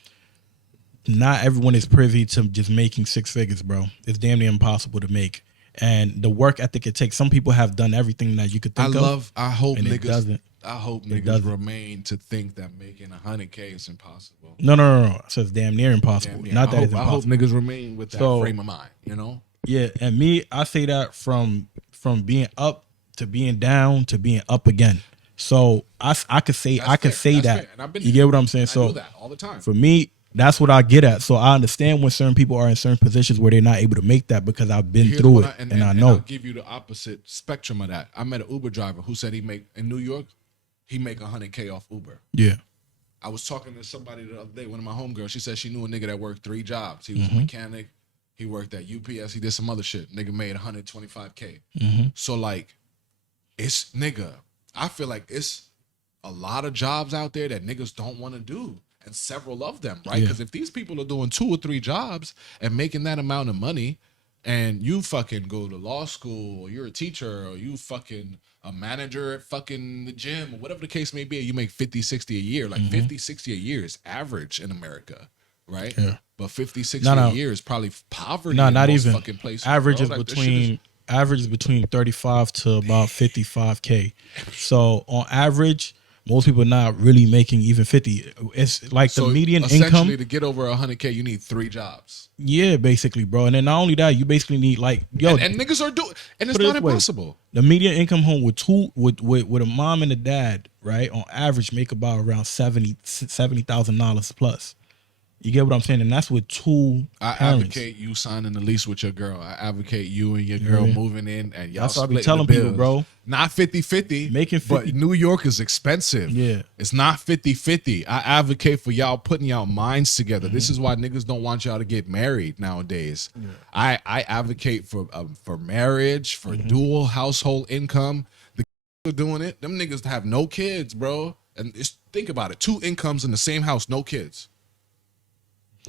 not everyone is privy to just making six figures, bro. It's damn near impossible to make. And the work ethic it takes. Some people have done everything that you could think of. I hope niggas remain to think that making $100K is impossible. No. I said it's damn near impossible. Not that it's impossible. I hope niggas remain with that frame of mind, you know? Yeah, and me, I say that from being up to being down to being up again. So I could say that. You get what I'm saying? So I do that all the time. For me, that's what I get at. So I understand when certain people are in certain positions where they're not able to make that because I've been through it and I know. I'll give you the opposite spectrum of that. I met an Uber driver who said in New York, he make $100K off Uber. Yeah. I was talking to somebody the other day, one of my homegirls. She said she knew a nigga that worked 3 jobs. He was a mechanic. He worked at UPS. He did some other shit. Nigga made $125K. So like, I feel like it's a lot of jobs out there that niggas don't want to do. And several of them, right? Because if these people are doing 2 or 3 jobs and making that amount of money, and you fucking go to law school, or you're a teacher, or you fucking a manager at fucking the gym, or whatever the case may be, you make 50, 60 a year. Like 50, 60 a year is average in America, right? Yeah. But 50, 60 a year is probably poverty. No, not most even. Fucking places, average is between 35 to about 55K. So on average, Most people not really making even 50. It's like the median income. To get over 100K, you need 3 jobs. Yeah, basically, bro. And then not only that, you basically need like and niggas are doing, and it's not impossible. The median income home with with a mom and a dad, right, on average make about around $70,000 plus. You get what I'm saying? And that's with 2 I parents. advocate you signing the lease with your girl. I advocate you and your girl moving in and y'all that's what I be splitting telling the bills. people, bro. Not 50-50. Making 50. But New York is expensive. Yeah. It's not 50-50. I advocate for y'all putting y'all minds together. This is why niggas don't want y'all to get married nowadays. Yeah. I advocate for marriage, for dual household income. The are doing it. Them niggas have no kids, bro. And think about it. 2 incomes in the same house, no kids.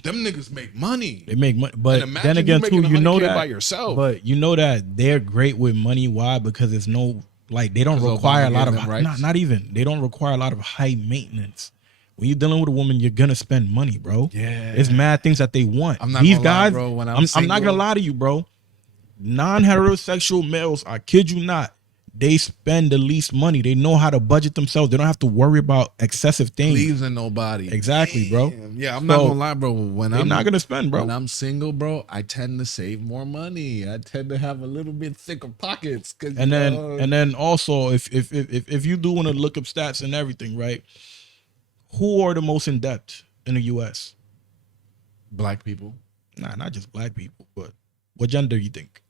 Them niggas make money. They make money, but then again, too, you know that by yourself. But you know that they're great with money. Why? Because it's no like they don't require a lot of not even they don't require a lot of high maintenance. When you're dealing with a woman, you're gonna spend money, bro. Yeah, it's mad things that they want. These guys, bro. When I'm not gonna lie to you, bro. Non-heterosexual males, I kid you not, they spend the least money. They know how to budget themselves. They don't have to worry about excessive things. Pleasing nobody. Exactly, bro. Yeah, I'm not gonna lie, bro. When I'm not gonna spend, bro. When I'm single, bro, I tend to save more money. I tend to have a little bit thicker pockets. And then also, if you do want to look up stats and everything, right? Who are the most in debt in the U.S.? Black people. Nah, not just black people, but what gender do you think?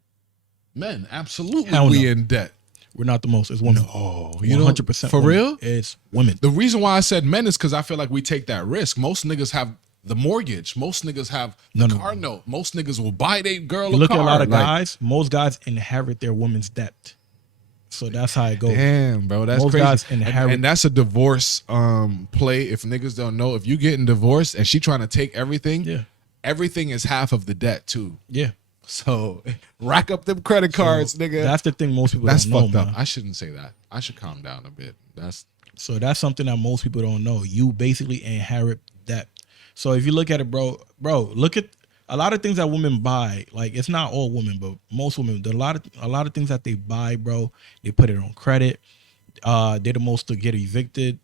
Men, absolutely. We in debt. We're not the most. It's women. No, 100% for women. real. It's women. The reason why I said men is because I feel like we take that risk. Most niggas have the mortgage. Most niggas have the car note. Most niggas will buy their girl a car. Look at a lot of guys. Most guys inherit their woman's debt. So that's how it goes. Damn, bro, that's most crazy. Guys inherit. And that's a divorce play. If niggas don't know, if you getting divorced and she trying to take everything, everything is half of the debt too. Yeah. So rack up them credit cards, nigga. That's the thing most people don't know. That's fucked up. I shouldn't say that. I should calm down a bit. That's something that most people don't know. You basically inherit debt. So if you look at it, bro, look at a lot of things that women buy. Like it's not all women, but most women. A lot of things that they buy, bro. They put it on credit. They're the most to get evicted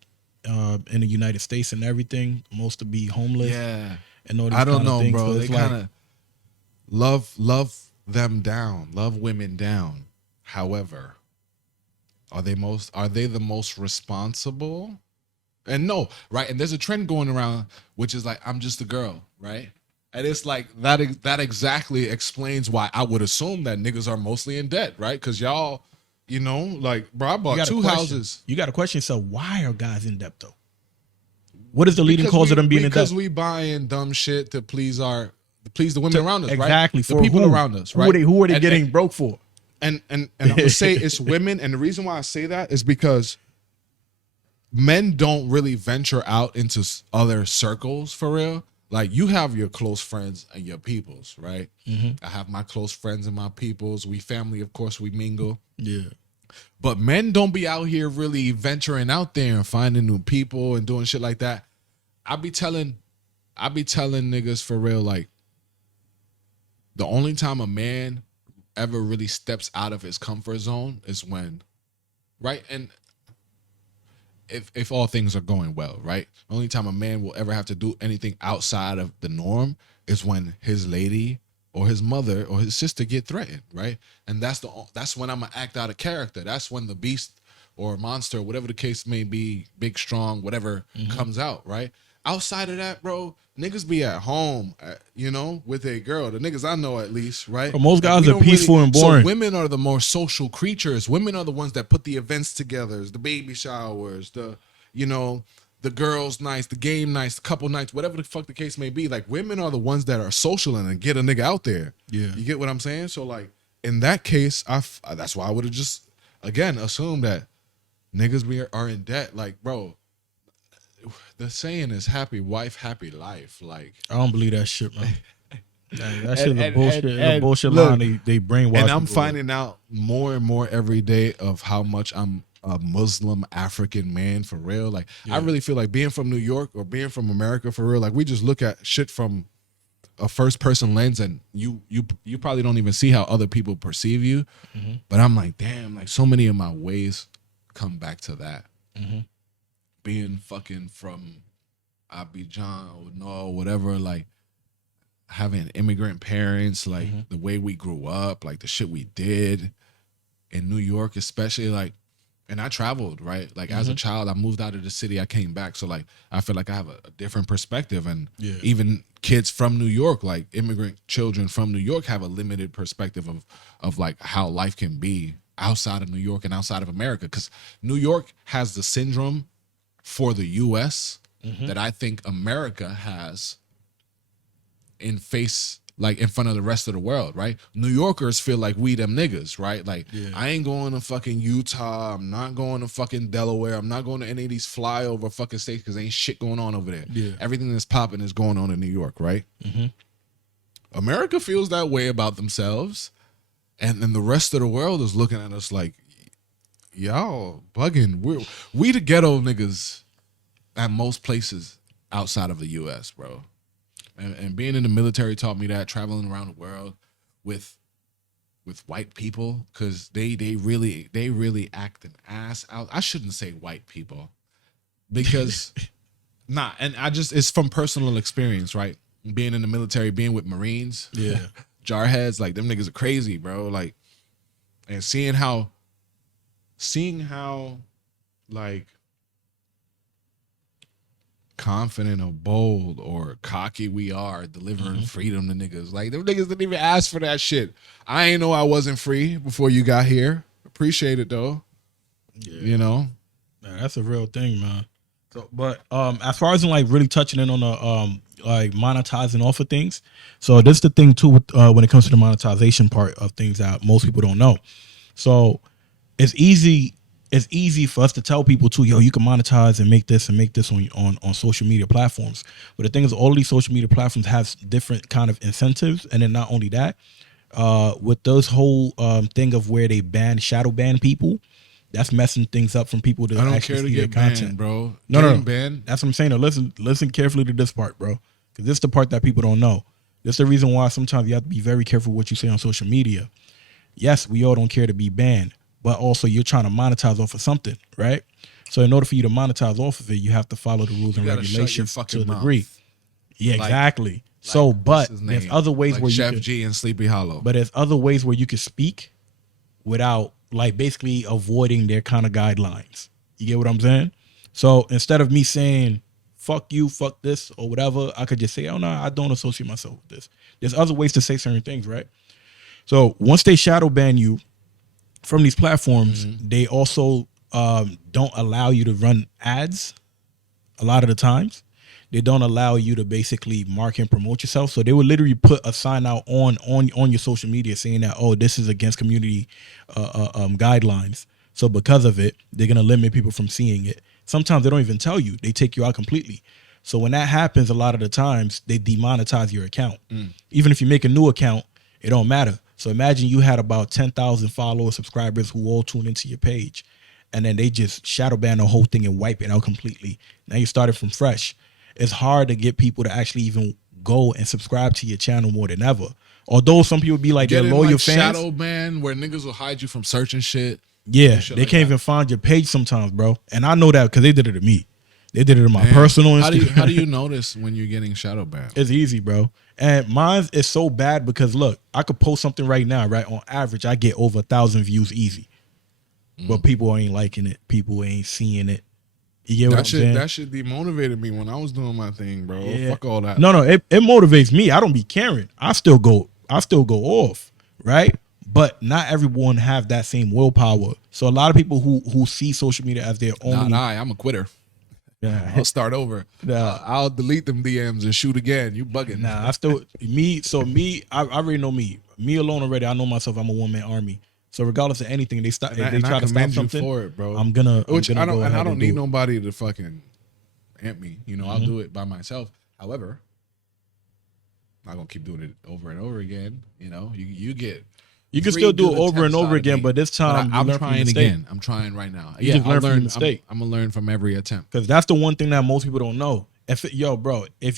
in the United States and everything. Most to be homeless. Yeah. And all these I don't know, things. bro. So they kind of love them down, love women down. However, are they the most responsible? And no, right? And there's a trend going around which is like, I'm just a girl, right? And it's like that exactly explains why I would assume that niggas are mostly in debt, right? Because y'all, like, bro, I bought 2 houses. You got to question yourself, why are guys in debt though? What is the leading cause of them being in debt? Because we buying dumb shit to please the women around us, exactly, right? The people around us, right? Who are they getting broke for? And I'm gonna say it's women, and the reason why I say that is because men don't really venture out into other circles for real. Like you have your close friends and your peoples, right? Mm-hmm. I have my close friends and my peoples. We family, of course, we mingle. Yeah. But men don't be out here really venturing out there and finding new people and doing shit like that. I be telling niggas for real, like, the only time a man ever really steps out of his comfort zone is when, right? And if all things are going well, right? The only time a man will ever have to do anything outside of the norm is when his lady or his mother or his sister get threatened, right? And that's when I'm gonna act out of character. That's when the beast or monster, whatever the case may be, big, strong, whatever, comes out, right? Outside of that, bro, niggas be at home, with a girl. The niggas I know, at least, right? But most guys are peaceful and boring. So women are the more social creatures. Women are the ones that put the events together, the baby showers, the girls' nights, the game nights, the couple nights, whatever the fuck the case may be. Like, women are the ones that are social and get a nigga out there. Yeah. You get what I'm saying? So, like, in that case, that's why I would have just, again, assumed that niggas are in debt. Like, bro, the saying is happy wife, happy life. Like, I don't believe that shit, man. That shit is bullshit. And bullshit look, line they brainwash. And I'm finding out more and more every day of how much I'm a Muslim African man for real. Like, I really feel like being from New York or being from America for real, like, we just look at shit from a first person lens, and you probably don't even see how other people perceive you. Mm-hmm. But I'm like, damn, like, so many of my ways come back to that. Mm-hmm. being fucking from Abidjan or no, whatever, like having immigrant parents, like the way we grew up, like the shit we did in New York, especially, like, and I traveled, right? Like as a child, I moved out of the city, I came back. So like I feel like I have a different perspective. And even kids from New York, like immigrant children from New York, have a limited perspective of like how life can be outside of New York and outside of America. Because New York has the syndrome for the US that I think America has in front of the rest of the world, right? New Yorkers feel like we them niggas, right? Like, I ain't going to fucking Utah. I'm not going to fucking Delaware. I'm not going to any of these flyover fucking states because ain't shit going on over there. Yeah. Everything that's popping is going on in New York, right? America feels that way about themselves. And then the rest of the world is looking at us like, y'all bugging. We the ghetto niggas at most places outside of the U.S., bro. And being in the military taught me that, traveling around the world with white people, because they really act an ass out. I shouldn't say white people, because and it's from personal experience, right? Being in the military, being with Marines, jarheads, like them niggas are crazy, bro. Like, and seeing how like confident or bold or cocky we are delivering freedom to niggas. Like, them niggas didn't even ask for that shit. I ain't know I wasn't free before you got here. Appreciate it though. Yeah. You know? Man, that's a real thing, man. So, but as far as in like really touching in on the like monetizing off of things, so this is the thing too when it comes to the monetization part of things that most people don't know. So it's easy for us to tell people too, yo, you can monetize and make this on social media platforms. But the thing is, all of these social media platforms have different kind of incentives. And then not only that, with those whole thing of where they shadow ban people, that's messing things up from people to actually see their content, bro. No. Banned. That's what I'm saying. Now, listen carefully to this part, bro, because this is the part that people don't know. This is the reason why sometimes you have to be very careful what you say on social media. Yes, we all don't care to be banned, but also you're trying to monetize off of something, right? So in order for you to monetize off of it, you have to follow the rules and regulations to a degree. Yeah, exactly. So, but there's other ways where Chef G and Sleepy Hollow. But there's other ways where you can speak without, like, basically avoiding their kind of guidelines. You get what I'm saying? So instead of me saying, fuck you, fuck this, or whatever, I could just say, oh, no, I don't associate myself with this. There's other ways to say certain things, right? So once they shadow ban you from these platforms, they also don't allow you to run ads a lot of the times. They don't allow you to basically market and promote yourself. So they would literally put a sign out on your social media saying that, oh, this is against community guidelines. So because of it, they're going to limit people from seeing it. Sometimes they don't even tell you. They take you out completely. So when that happens, a lot of the times, they demonetize your account. Even if you make a new account, it don't matter. So imagine you had about 10,000 followers, subscribers who all tune into your page, and then they just shadow ban the whole thing and wipe it out completely. Now you started from fresh. It's hard to get people to actually even go and subscribe to your channel more than ever. Although some people be like, they're loyal fans. Shadow ban where niggas will hide you from searching shit. Yeah, they can't even find your page sometimes, bro. And I know that because they did it to me. They did it in my personal Instagram. How do you notice when you're getting shadow banned? It's easy, bro. And mine is so bad because, look, I could post something right now, right? On average, I get over 1,000 views easy. But people ain't liking it. People ain't seeing it. You get what I'm saying? That shit demotivated me when I was doing my thing, bro. Yeah. Fuck all that. No, it motivates me. I don't be caring. I still go off, right? But not everyone have that same willpower. So a lot of people who see social media as their only... I'm a quitter. Yeah, I'll start over. I'll delete them DMs and shoot again. You bugging? Nah, I still I already know me. Me alone already. I know myself. I'm a one-man army. So regardless of anything, they try to stop something. For it, bro. I'm gonna. I don't need nobody to fucking amp me. You know, I'll do it by myself. However, I'm not gonna keep doing it over and over again. You know, you get. You can still do it over and over again, but this time I'm trying again. I'm trying right now. You just learn from your mistake. I'm gonna learn from every attempt. Because that's the one thing that most people don't know. If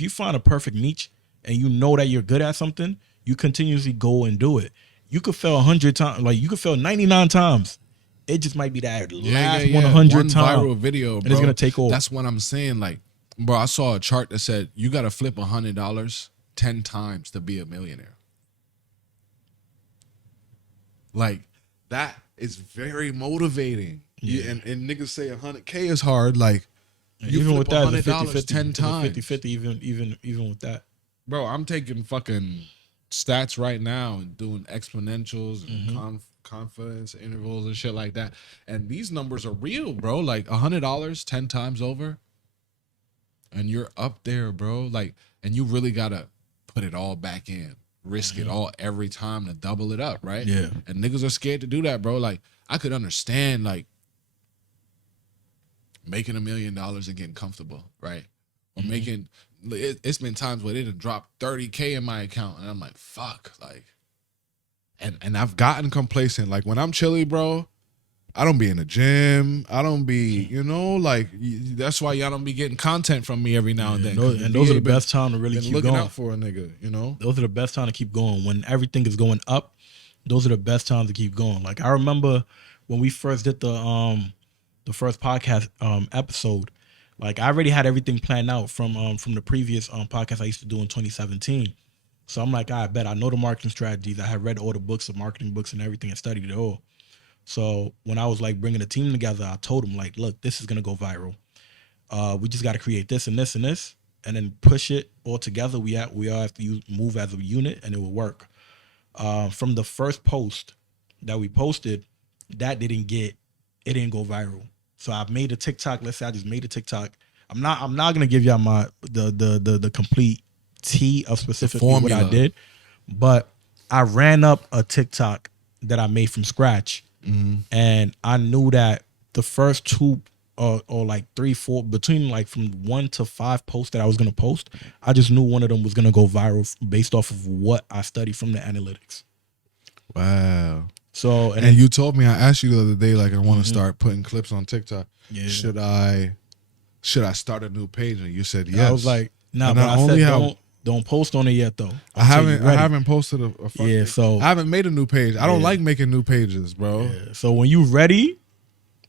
you find a perfect niche and you know that you're good at something, you continuously go and do it. You could fail 100 times, like you could fail 99 times It just might be that Yeah, last yeah, yeah. 100 One time, viral video, bro. and it's gonna take off. That's what I'm saying. Like, bro, I saw a chart that said you got to flip $100 10 times to be a millionaire. Like, that is very motivating. Yeah. And niggas say 100K is hard. Like, you even flip with that, $100 10 times. 50-50, even with that. Bro, I'm taking fucking stats right now and doing exponentials and confidence intervals and shit like that. And these numbers are real, bro. Like $100 10 times over. And you're up there, bro. Like, and you really gotta put it all back in. Risk it all every time to double it up, right? Yeah. And niggas are scared to do that, bro. Like, I could understand, like, making $1 million and getting comfortable, right? Or making, it's been times where it had dropped 30K in my account, and I'm like, fuck, like, and I've gotten complacent. Like, when I'm chilly, bro, I don't be in the gym. I don't be, you know, like, that's why y'all don't be getting content from me every now and then. And those are the best time to really keep looking going. out for a nigga, you know? Those are the best time to keep going. When everything is going up, those are the best times to keep going. Like, I remember when we first did the first podcast episode, like, I already had everything planned out from the previous podcast I used to do in 2017. So I'm like, I bet I know the marketing strategies. I had read all the books, the marketing books and everything, and studied it all. So when I was like bringing the team together, I told them, like, look, this is gonna go viral. We just got to create this and this and this, and then push it all together. We all have to move as a unit, and it will work. From the first post that we posted, it didn't go viral. So I've made a TikTok. Let's say I just made a TikTok. I'm not gonna give y'all the complete tea of specifically what I did, but I ran up a TikTok that I made from scratch. And I knew that the first two or like 3, 4, between like from 1 to 5 posts that I was going to post, I just knew one of them was going to go viral based off of what I studied from the analytics. Wow. So, and you told me, I asked you the other day, like, I want to start putting clips on TikTok. Yeah. Should I start a new page? And you said yes. I was like, nah, but I said don't post on it yet though. I haven't posted a fucking, so I haven't made a new page. I don't like making new pages, bro. Yeah. So when you ready,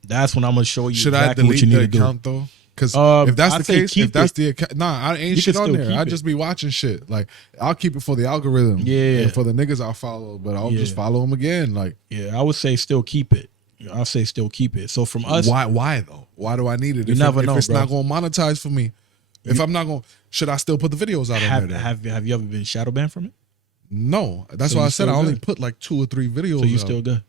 that's when I'm gonna show you exactly what you need to do. Should I delete the account though? Because if that's the case, if that's the account, nah, I ain't shit on there. I just be watching shit. Like, I'll keep it for the algorithm. Yeah. And for the niggas I'll follow, but I'll just follow them again. Like, yeah, I would say still keep it. I'll say still keep it. So from us, why though? Why do I need it? You never know, if it's bro. not gonna monetize for me. If I'm not gonna, should I still put the videos out on there? Have you ever been shadow banned from it? No, that's why I said I only put like 2 or 3 videos. So you still good?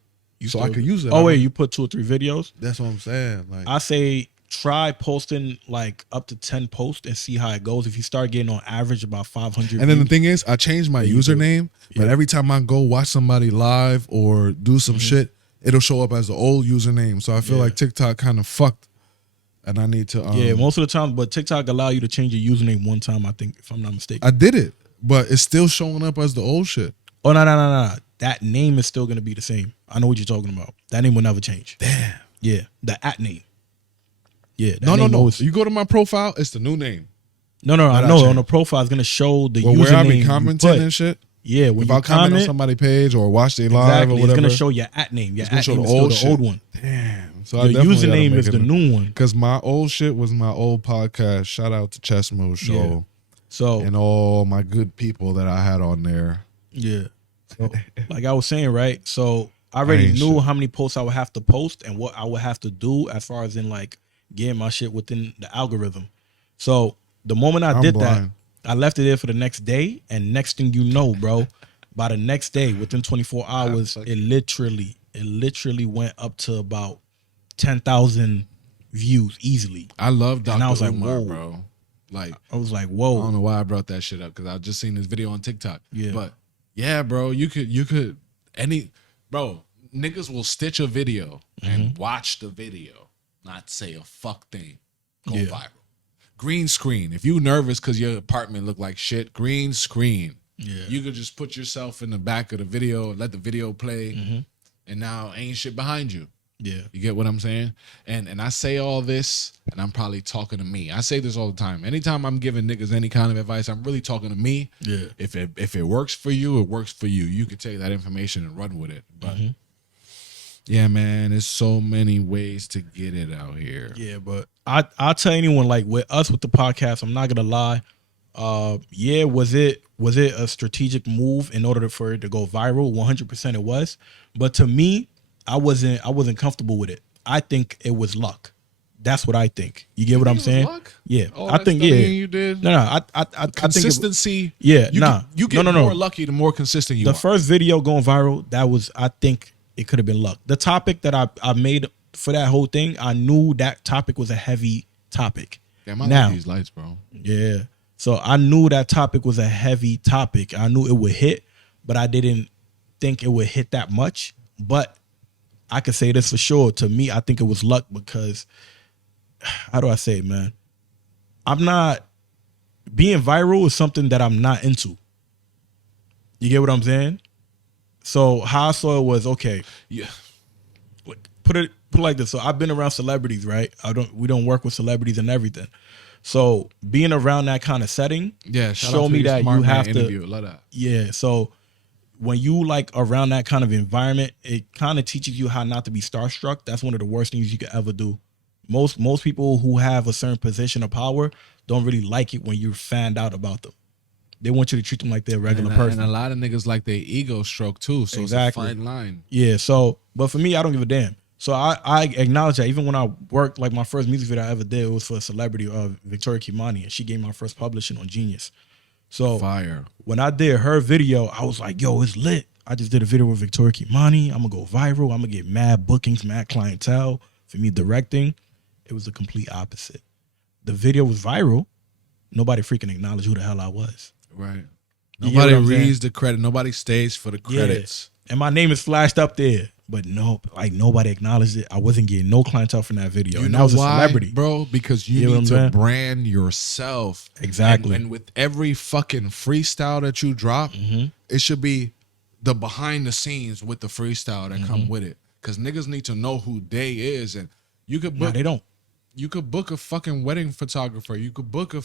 I could use it. Oh wait, you put 2 or 3 videos? That's what I'm saying. Like, I say try posting like up to 10 posts and see how it goes. If you start getting on average about 500, and then the thing is, I changed my username, but every time I go watch somebody live or do some shit, it'll show up as the old username. So I feel like TikTok kind of fucked. And I need to most of the time, but TikTok allow you to change your username one time, I think, if I'm not mistaken. I did it, but it's still showing up as the old shit. Oh no. That name is still gonna be the same. I know what you're talking about. That name will never change. Damn. Yeah. The @name. Yeah. No. You go to my profile, it's the new name. No, I know. On the profile, it's gonna show the username. Where I be commenting and shit. Yeah, when if I comment on somebody's page or watch their live or whatever, it's gonna show your @name. Your @name is still the old one. Damn. So your username is the new one. Because my old shit was my old podcast. Shout out to Chessmo Show. Yeah. So and all my good people that I had on there. Yeah. So, like I was saying, right? So I already knew how many posts I would have to post and what I would have to do as far as in like getting my shit within the algorithm. So the moment I did that, I left it there for the next day, and next thing you know, bro, by the next day, within 24 hours, it literally went up to about 10,000 views easily. I love Dr. And I was like, Umar, whoa. bro. Like, I was like, whoa. I don't know why I brought that shit up, because I just seen this video on TikTok. Yeah. But yeah, bro, you could niggas will stitch a video and watch the video, not say a fuck thing, go viral. Green screen. If you nervous because your apartment look like shit, green screen. Yeah. You could just put yourself in the back of the video, let the video play, and now ain't shit behind you. Yeah. You get what I'm saying? And I say all this, and I'm probably talking to me. I say this all the time. Anytime I'm giving niggas any kind of advice, I'm really talking to me. Yeah. If it works for you, it works for you. You can take that information and run with it. But Yeah, man. There's so many ways to get it out here. Yeah, but I'll tell anyone, like with us with the podcast, I'm not gonna lie. Yeah, was it a strategic move in order for it to go viral? 100% it was. But to me, I wasn't comfortable with it. I think it was luck. That's what I think. You get what I'm saying? Luck? Yeah, Oh, I think you did. No, I Consistency. think you get no. more lucky the more consistent you The are. first video going viral, that was, I think it could have been luck. The topic that I made for that whole thing, I knew that topic was a heavy topic. Damn, I Now, like these lights, bro. yeah. So I knew that topic was a heavy topic. I knew it would hit, but I didn't think it would hit that much. But I could say this for sure. To me, I think it was luck because, how do I say it, man? I'm not, being viral is something that I'm not into. You get what I'm saying? So how I saw it was, okay, Yeah. put it like this. So I've been around celebrities, right? We don't work with celebrities and everything. So being around that kind of setting, Yeah. show me that you have to. Love that. Yeah. So when you like around that kind of environment, it kind of teaches you how not to be starstruck. That's one of the worst things you could ever do. Most people who have a certain position of power don't really like it when you're fanned out about them. They want you to treat them like they're a regular person. And a lot of niggas like their ego stroke too. So Exactly. it's a fine line. Yeah. So, but for me, I don't give a damn. So I acknowledge that. Even when I worked, like my first music video I ever did, it was for a celebrity, Victoria Kimani, and she gave me my first publishing on Genius. So Fire. when I did her video, I was like, yo, it's lit. I just did a video with Victoria Kimani. I'm gonna go viral. I'm gonna get mad bookings, mad clientele for me directing. It was the complete opposite. The video was viral. Nobody freaking acknowledged who the hell I was. Right. You get Nobody what I'm saying? reads the credit. Nobody stays for the credits. And my name is flashed up there. But no, like nobody acknowledged it. I wasn't getting no clientele from that video. You and know that was a why, celebrity. bro? Because you You know need what I'm to saying? brand yourself. Exactly. And with every fucking freestyle that you drop, Mm-hmm. it should be the behind the scenes with the freestyle that come with it. Because niggas need to know who they is. And you could No, book they don't. you could book a fucking wedding photographer. You could book a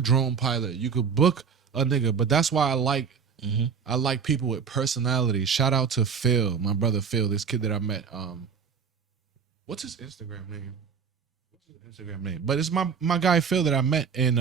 drone pilot. You could book a nigga. But that's why I like people with personality. Shout out to Phil, my brother Phil, this kid that I met. What's his Instagram name? But it's my guy Phil that I met in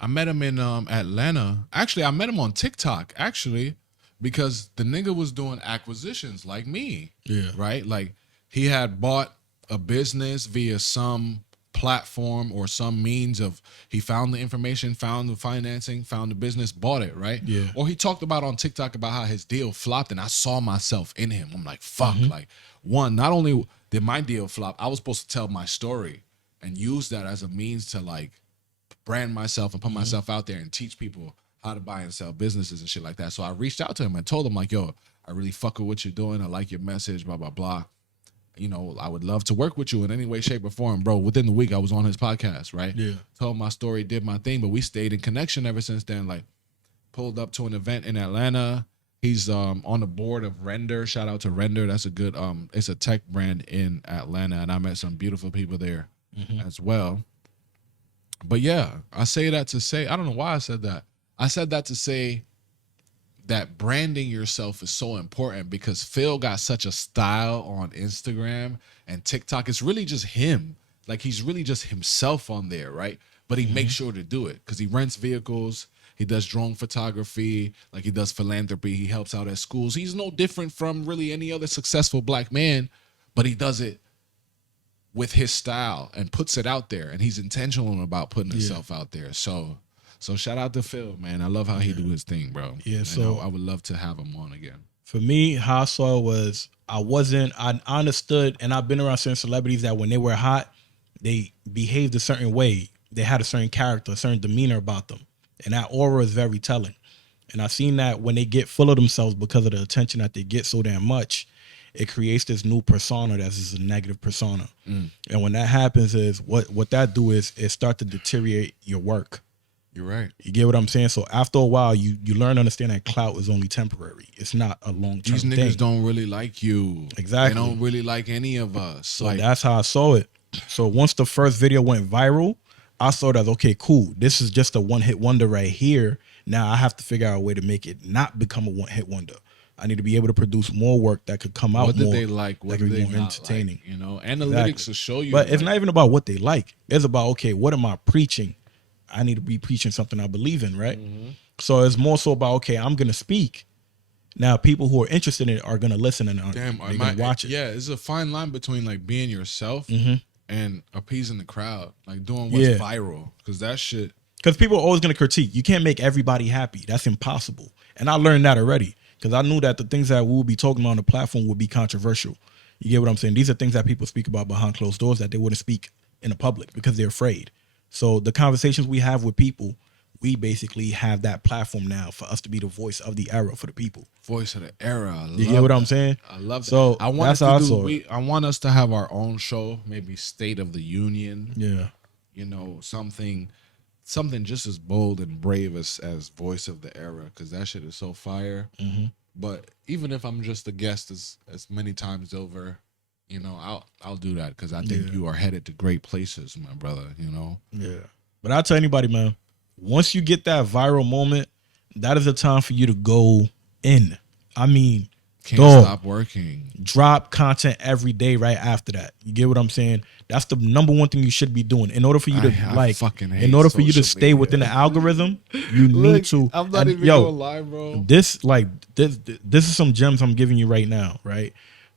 I met him in Atlanta. Actually, I met him on TikTok, actually, because the nigga was doing acquisitions like me. Yeah. Right? Like he had bought a business via some platform or some means of, he found the information, found the financing, found the business, bought it, right? Yeah. Or he talked about on TikTok about how his deal flopped, and I saw myself in him. I'm like, fuck. Like, one, not only did my deal flop, I was supposed to tell my story and use that as a means to like brand myself and put myself out there and teach people how to buy and sell businesses and shit like that. So I reached out to him and told him like, yo, I really fuck with what you're doing. I like your message, blah, blah, blah. You know, I would love to work with you in any way, shape, or form. Bro, within the week, I was on his podcast, right? Yeah. Told my story, did my thing, but we stayed in connection ever since then. Like, pulled up to an event in Atlanta. He's on the board of Render. Shout out to Render. That's a good, it's a tech brand in Atlanta, and I met some beautiful people there as well. But yeah, I say that to say, I don't know why I said that. I said that to say that branding yourself is so important because Phil got such a style on Instagram and TikTok. It's really just him. Like he's really just himself on there, right? But he makes sure to do it because he rents vehicles. He does drone photography. Like he does philanthropy. He helps out at schools. He's no different from really any other successful black man, but he does it with his style and puts it out there. And he's intentional about putting himself out there. So shout out to Phil, man. I love how he do his thing, bro. Yeah, And so I would love to have him on again. For me, how I saw it was I understood, and I've been around certain celebrities that when they were hot, they behaved a certain way. They had a certain character, a certain demeanor about them. And that aura is very telling. And I've seen that when they get full of themselves because of the attention that they get so damn much, it creates this new persona that's just a negative persona. And when that happens is what that do is it start to deteriorate your work. You're right. You get what I'm saying? So after a while, you learn to understand that clout is only temporary. It's not a long-term These thing. niggas don't really like you. Exactly. They don't really like any of us. So that's how I saw it. So once the first video went viral, I saw that, okay, cool. This is just a one-hit wonder right here. Now I have to figure out a way to make it not become a one-hit wonder. I need to be able to produce more work that could come out What did more. they like? What that did could be they more not entertaining. like? You know, analytics will show you. But it's not even about what they like. It's about, okay, what am I preaching? I need to be preaching something I believe in, right? So it's more so about, okay, I'm gonna speak. Now people who are interested in it are gonna listen and they're gonna watch it. Yeah, it's a fine line between like being yourself and appeasing the crowd, like doing what's viral, because that shit. Because people are always gonna critique. You can't make everybody happy. That's impossible. And I learned that already. Because I knew that the things that we will be talking about on the platform would be controversial. You get what I'm saying? These are things that people speak about behind closed doors that they wouldn't speak in the public because they're afraid. So the conversations we have with people, we basically have that platform now for us to be the voice of the era for the people. Voice of the era. You get what I'm saying? I love that. So I want I want us to have our own show, maybe State of the Union. Yeah. You know, something just as bold and brave as Voice of the Era, because that shit is so fire. But even if I'm just a guest as many times over, you know, I'll do that, because I think you are headed to great places, my brother, you know? Yeah. But I'll tell anybody, man, once you get that viral moment, that is the time for you to go in. I mean, Can't stop working. Drop content every day right after that. You get what I'm saying? That's the number one thing you should be doing. In order for you to in order for you to stay within the algorithm, you need to. I'm not even going live, bro. This is some gems I'm giving you right now, right?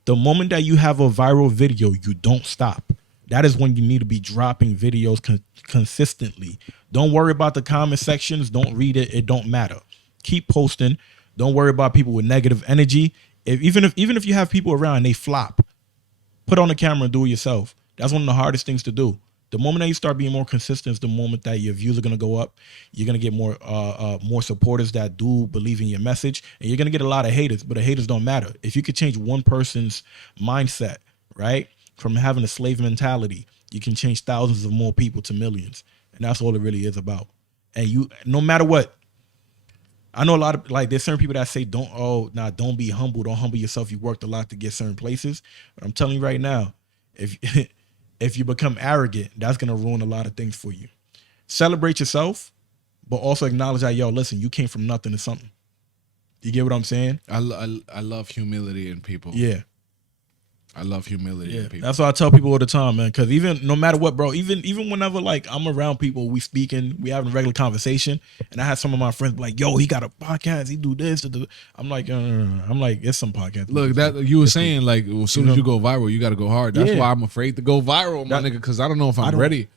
The moment that you have a viral video, you don't stop. That is when you need to be dropping videos consistently. Don't worry about the comment sections. Don't read it. It don't matter. Keep posting. Don't worry about people with negative energy. Even if you have people around and they flop, put on the camera and do it yourself. That's one of the hardest things to do. The moment that you start being more consistent is the moment that your views are gonna go up. You're gonna get more supporters that do believe in your message, and you're gonna get a lot of haters. But the haters don't matter. If you could change one person's mindset, right, from having a slave mentality, you can change thousands of more people to millions, and that's all it really is about. And you, no matter what. I know a lot of, like, there's certain people that say, don't be humble. Don't humble yourself. You worked a lot to get certain places. But I'm telling you right now, if you become arrogant, that's going to ruin a lot of things for you. Celebrate yourself, but also acknowledge that, yo, listen, you came from nothing to something. You get what I'm saying? I love humility in people. Yeah. I love humility in people. That's what I tell people all the time, man. Because even no matter what, bro, even whenever like I'm around people, we speaking, we having a regular conversation, and I had some of my friends be like, "Yo, he got a podcast, he do this." I'm like, I'm like, it's some podcast. Look, that you were saying, like, as soon as you go viral, you got to go hard. That's why I'm afraid to go viral, my nigga, because I don't know if I'm ready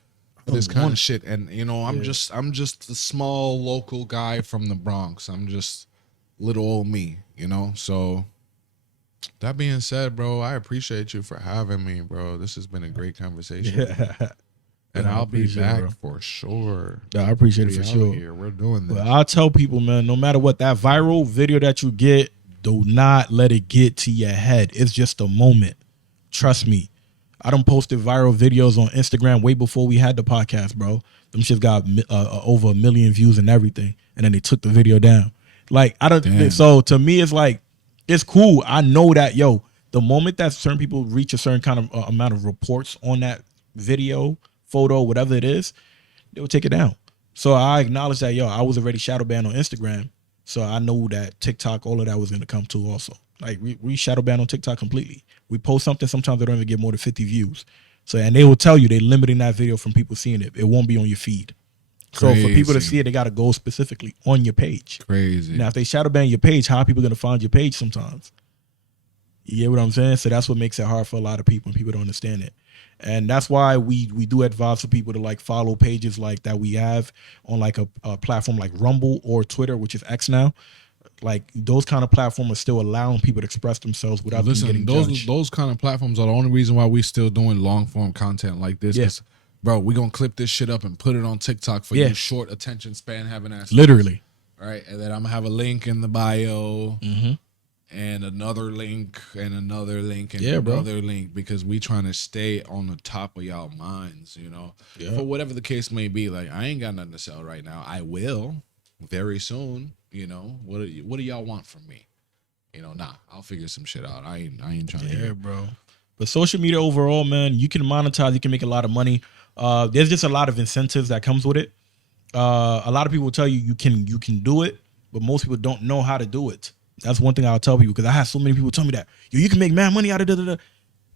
for this kind of shit. And you know, I'm just the small local guy from the Bronx. I'm just little old me, you know. So. That being said, bro, I appreciate you for having me, bro. This has been a great conversation. Yeah. And I'll be back for sure. Yeah, I appreciate it for sure. Here. We're doing this. But I'll tell people, man, no matter what, that viral video that you get, do not let it get to your head. It's just a moment. Trust me. I done posted viral videos on Instagram way before we had the podcast, bro. Them shits got over 1 million views and everything. And then they took the video down. Like, I don't. Damn. So to me, it's like, it's cool. I know that, yo, the moment that certain people reach a certain kind of amount of reports on that video, photo, whatever it is, they will take it down. So I acknowledge that, yo, I was already shadow banned on Instagram. So I know that TikTok, all of that was going to come too also. Like, we shadow banned on TikTok completely. We post something, sometimes they don't even get more than 50 views. So, and they will tell you they're limiting that video from people seeing it. It won't be on your feed. Crazy. So for people to see it, they got to go specifically on your page. Crazy. Now, if they shadow ban your page, how are people going to find your page sometimes? You get what I'm saying? So that's what makes it hard for a lot of people, and people don't understand it. And that's why we do advise for people to like follow pages like that we have on like a platform like Rumble or Twitter, which is X now. Like those kind of platforms are still allowing people to express themselves without getting judged. Those kind of platforms are the only reason why we still doing long form content like this. Yeah. Bro, we're going to clip this shit up and put it on TikTok for you short attention span having ass. Literally. All right. And then I'm going to have a link in the bio and another link and another link and another link, because we trying to stay on the top of y'all minds, you know, for whatever the case may be. Like, I ain't got nothing to sell right now. I will very soon, you know. What do y'all want from me? You know, I'll figure some shit out. I ain't trying to hear. Bro. But social media overall, man, you can monetize, you can make a lot of money. There's just a lot of incentives that comes with it. A lot of people tell you you can do it, but most people don't know how to do it. That's one thing I'll tell people because I had so many people tell me that you can make mad money out of da.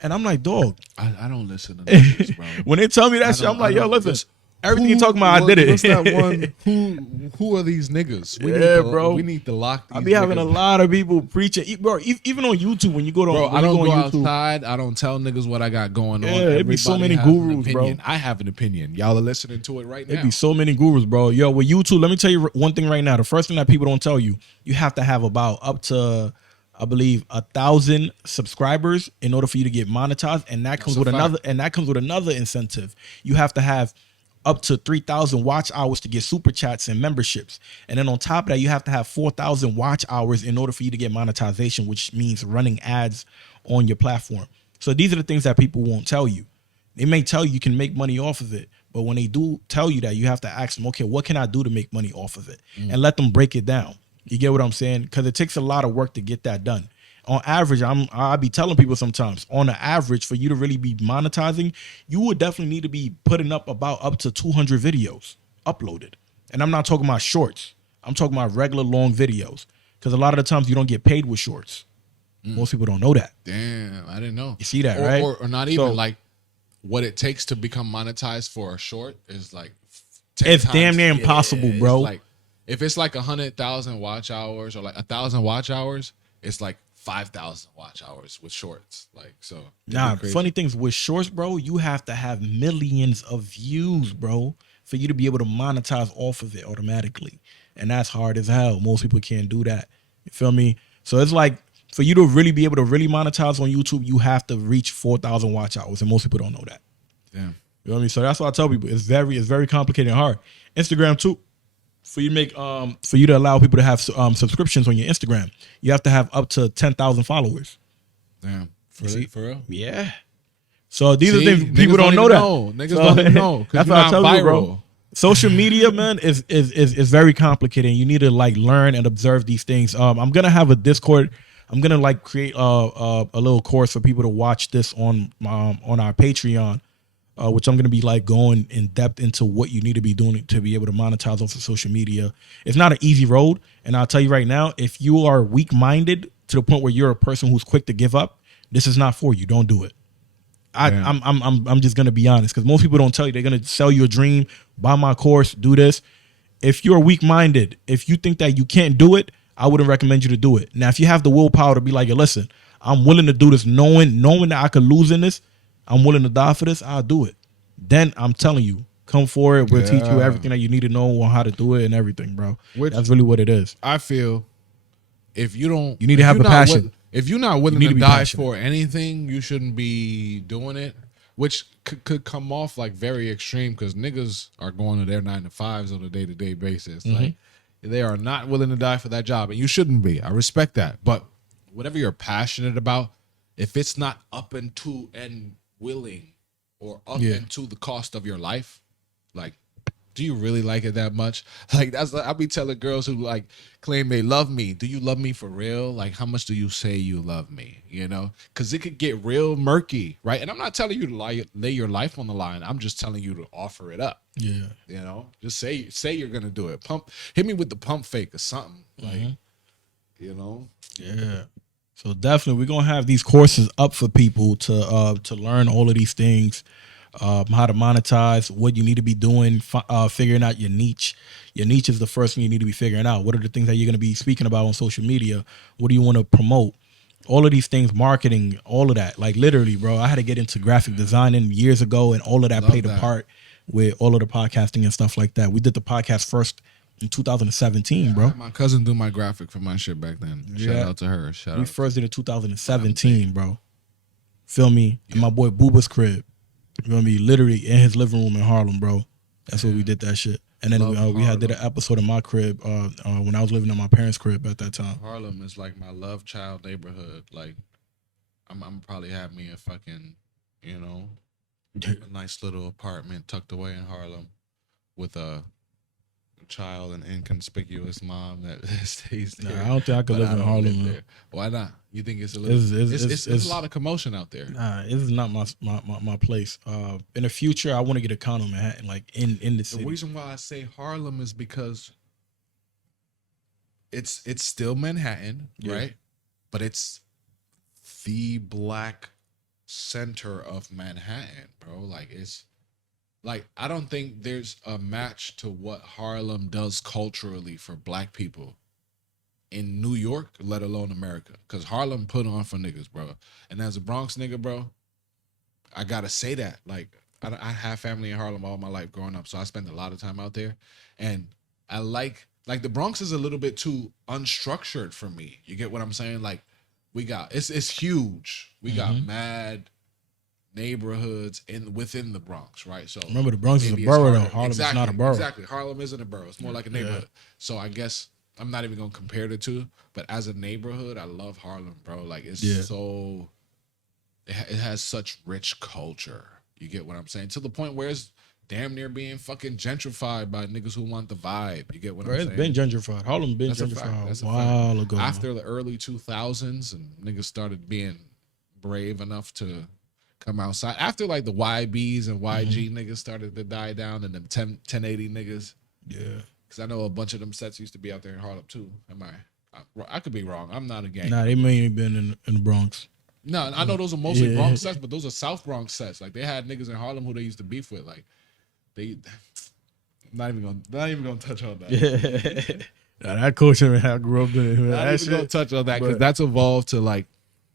And I'm like, dog. I don't listen to niggas, bro. When they tell me that shit, I'm like, yo, listen. Everything you talking about, I did it. What's that one? Who are these niggas? Bro. We need to lock these I be having a niggas. lot of people preaching. Bro, even on YouTube, when you go to Bro, I don't go YouTube, outside. I don't tell niggas what I got going on. It be so many Everybody has an gurus, bro. opinion. I have an opinion. Y'all are listening to it right now. It be so many gurus, bro. Yo, with YouTube, let me tell you one thing right now. The first thing that people don't tell you, you have to have about up to, I believe, 1,000 subscribers in order for you to get monetized, and that comes with another incentive. You have to have up to 3,000 watch hours to get super chats and memberships, and then on top of that, you have to have 4,000 watch hours in order for you to get monetization, which means running ads on your platform. So these are the things that people won't tell you. They may tell you can make money off of it, but when they do tell you that, you have to ask them, okay, what can I do to make money off of it? And let them break it down. You get what I'm saying? Because it takes a lot of work to get that done. On average, I be telling people sometimes, on the average, for you to really be monetizing, you would definitely need to be putting up to 200 videos uploaded. And I'm not talking about shorts. I'm talking about regular long videos. Because a lot of the times you don't get paid with shorts. Most people don't know that. Damn, I didn't know. You see that, right? Or not even like what it takes to become monetized for a short is like 10 it's times. damn near impossible, bro. Like if it's like 100,000 watch hours or like 1,000 watch hours, it's like 5,000 watch hours with shorts. Like, so nah, funny things with shorts, bro, you have to have millions of views, bro, for you to be able to monetize off of it automatically. And that's hard as hell. Most people can't do that. You feel me? So it's like, for you to really be able to really monetize on YouTube, you have to reach 4,000 watch hours, and most people don't know that. Damn. You know what I mean? So that's why I tell people it's very complicated and hard. Instagram too. For you to allow people to have subscriptions on your Instagram, you have to have up to 10,000 followers. Damn. For real? Yeah. So these are things people don't know that. Niggas don't even know. That's what I tell you, bro. Social media, man, is very complicated, and you need to like learn and observe these things. I'm gonna have a Discord. I'm gonna like create a little course for people to watch this on our Patreon. Which I'm going to be like going in depth into what you need to be doing to be able to monetize off of social media. It's not an easy road. And I'll tell you right now, if you are weak-minded to the point where you're a person who's quick to give up, this is not for you. Don't do it. I'm just going to be honest, because most people don't tell you. They're going to sell you a dream, buy my course, do this. If you're weak-minded, if you think that you can't do it, I wouldn't recommend you to do it. Now, if you have the willpower to be like, listen, I'm willing to do this, knowing that I could lose in this, I'm willing to die for this, I'll do it. Then I'm telling you, come forward. We'll teach you everything that you need to know on how to do it and everything, bro. That's really what it is. I feel if you don't, you need to have a passion. If you're not willing to die for anything, you shouldn't be doing it. Which could come off like very extreme because niggas are going to their 9 to 5s on a day-to-day basis. Like they are not willing to die for that job, and you shouldn't be. I respect that, but whatever you're passionate about, if it's not up into and willing or up into the cost of your life, like, do you really like it that much? Like, that's I'll be telling girls who like claim they love me. Do you love me for real? Like, how much do you say you love me? You know, because it could get real murky, right? And I'm not telling you to lay your life on the line. I'm just telling you to offer it up. Yeah, you know, just say you're gonna do it. Hit me with the pump fake or something, like, you know. Yeah. So definitely, we're gonna have these courses up for people to learn all of these things, how to monetize, what you need to be doing, figuring out your niche. Your niche is the first thing you need to be figuring out. What are the things that you're gonna be speaking about on social media? What do you want to promote? All of these things, marketing, all of that. Like literally, bro, I had to get into graphic designing years ago, and all of that played a part with all of the podcasting and stuff like that. We did the podcast first in 2017, bro. My cousin do my graphic for my shit back then. Shout out to her. We first did it in 2017, bro. Feel me? In my boy Booba's crib. You know what I mean? Literally in his living room in Harlem, bro. That's where we did that shit. And then we did an episode in my crib when I was living in my parents' crib at that time. Harlem is like my love child neighborhood. Like, I'm probably have me a fucking, you know, a nice little apartment tucked away in Harlem with a child and inconspicuous mom that stays there. Nah, I don't think I could live in Harlem. Why not? You think it's a little? It's a lot of commotion out there. Nah, this is not my place. In the future, I want to get a condo in Manhattan, like in the city. The reason why I say Harlem is because it's still Manhattan, right? But it's the black center of Manhattan, bro. Like it's like I don't think there's a match to what Harlem does culturally for black people in New York, let alone America. Because Harlem put on for niggas, bro. And as a Bronx nigga, bro, I gotta say that. Like I have family in Harlem all my life growing up, so I spent a lot of time out there, and I like the Bronx is a little bit too unstructured for me. You get what I'm saying? Like we got it's huge. We got mad neighborhoods within the Bronx, right? So remember, the Bronx is a borough, though. Harlem is not a borough. Exactly. Harlem isn't a borough. It's more like a neighborhood. So I guess I'm not even gonna compare the two, but as a neighborhood, I love Harlem, bro. Like it's so it has such rich culture. You get what I'm saying? To the point where it's damn near being fucking gentrified by niggas who want the vibe. You get what I'm saying? It's been gentrified. Harlem been gentrified a while ago. After the early 2000s, and niggas started being brave enough to come outside. After like the YBs and YG niggas started to die down, and them 1080 niggas. Yeah. Because I know a bunch of them sets used to be out there in Harlem too. I could be wrong. I'm not a gang. Nah, they mainly been in the Bronx. No, I know those are mostly Bronx sets, but those are South Bronx sets. Like they had niggas in Harlem who they used to beef with. Like they, not even gonna touch on that. Yeah. Nah, that culture, man, I grew up in it. Not even gonna touch on that because that's evolved to like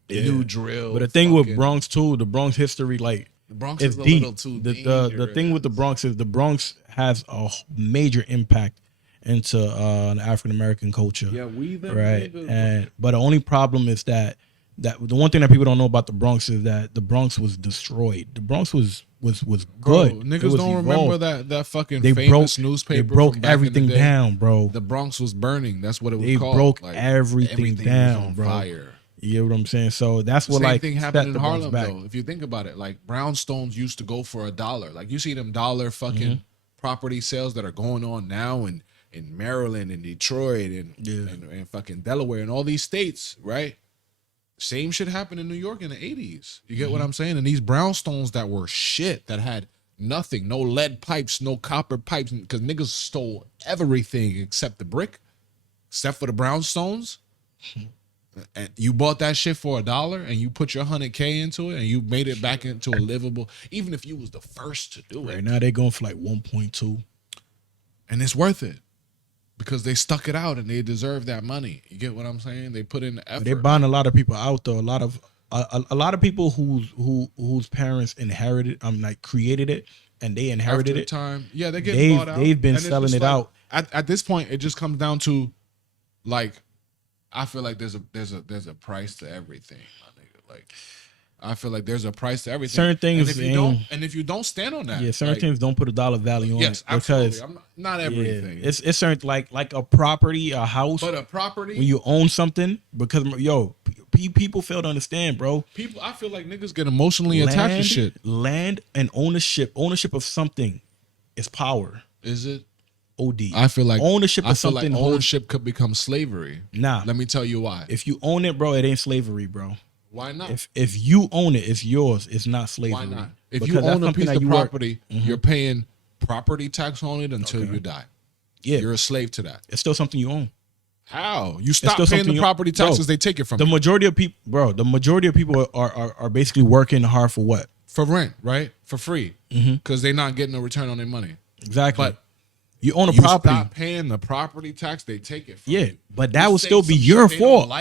new drill. But the thing with Bronx too, the Bronx history, like the Bronx is is a deep. little too The thing with the Bronx is the Bronx has a major impact into the African American culture. Yeah, right. But the only problem is that the one thing that people don't know about the Bronx is that the Bronx was destroyed. The Bronx was good. Bro, niggas don't remember that fucking famous newspaper. They broke everything down, bro. The Bronx was burning. That's what it was called. They broke everything down, was on bro. Fire. You know what I'm saying? So that's what same thing happened in Harlem though. If you think about it, like brownstones used to go for $1. Like you see them dollar fucking property sales that are going on now in Maryland and Detroit and fucking Delaware and all these states, right? Same shit happened in New York in the 80s. You get what I'm saying? And these brownstones that were shit, that had nothing, no lead pipes, no copper pipes, because niggas stole everything except the brick, except for the brownstones. And you bought that shit for $1 and you put your $100K into it and you made it back into a livable, even if you was the first to do it. Right now they're going for like 1.2. And it's worth it. Because they stuck it out and they deserve that money. You get what I'm saying? They put in the effort. They're buying a lot of people out though. A lot of people whose parents inherited, like created it, and they inherited after it. Time, yeah, they're getting bought out. They've been selling it out. At this point, it just comes down to, like, I feel like there's a price to everything, my nigga. Like, I feel like there's a price to everything. Certain things, and if you don't stand on that, certain things don't put a dollar value on it. Yes, absolutely. I'm not everything. It's certain like a property, a house. But a property, when you own something, because people fail to understand, bro. I feel like niggas get emotionally attached to shit. Land and ownership of something is power. Is it? OD. I feel like ownership of something. Ownership could become slavery. Nah. Let me tell you why. If you own it, bro, it ain't slavery, bro. Why not? If you own it, it's yours. It's not slavery. Why not? If you own a piece of property, you're paying property tax on it until you die. Yeah. You're a slave to that. It's still something you own. How? You stop paying the property taxes, they take it from you. The majority of people are basically working hard for what? For rent, right? For free. Because they're not getting a return on their money. Exactly. But you own a property. Stop paying the property tax, they take it from you. Yeah, but that would still be your fault.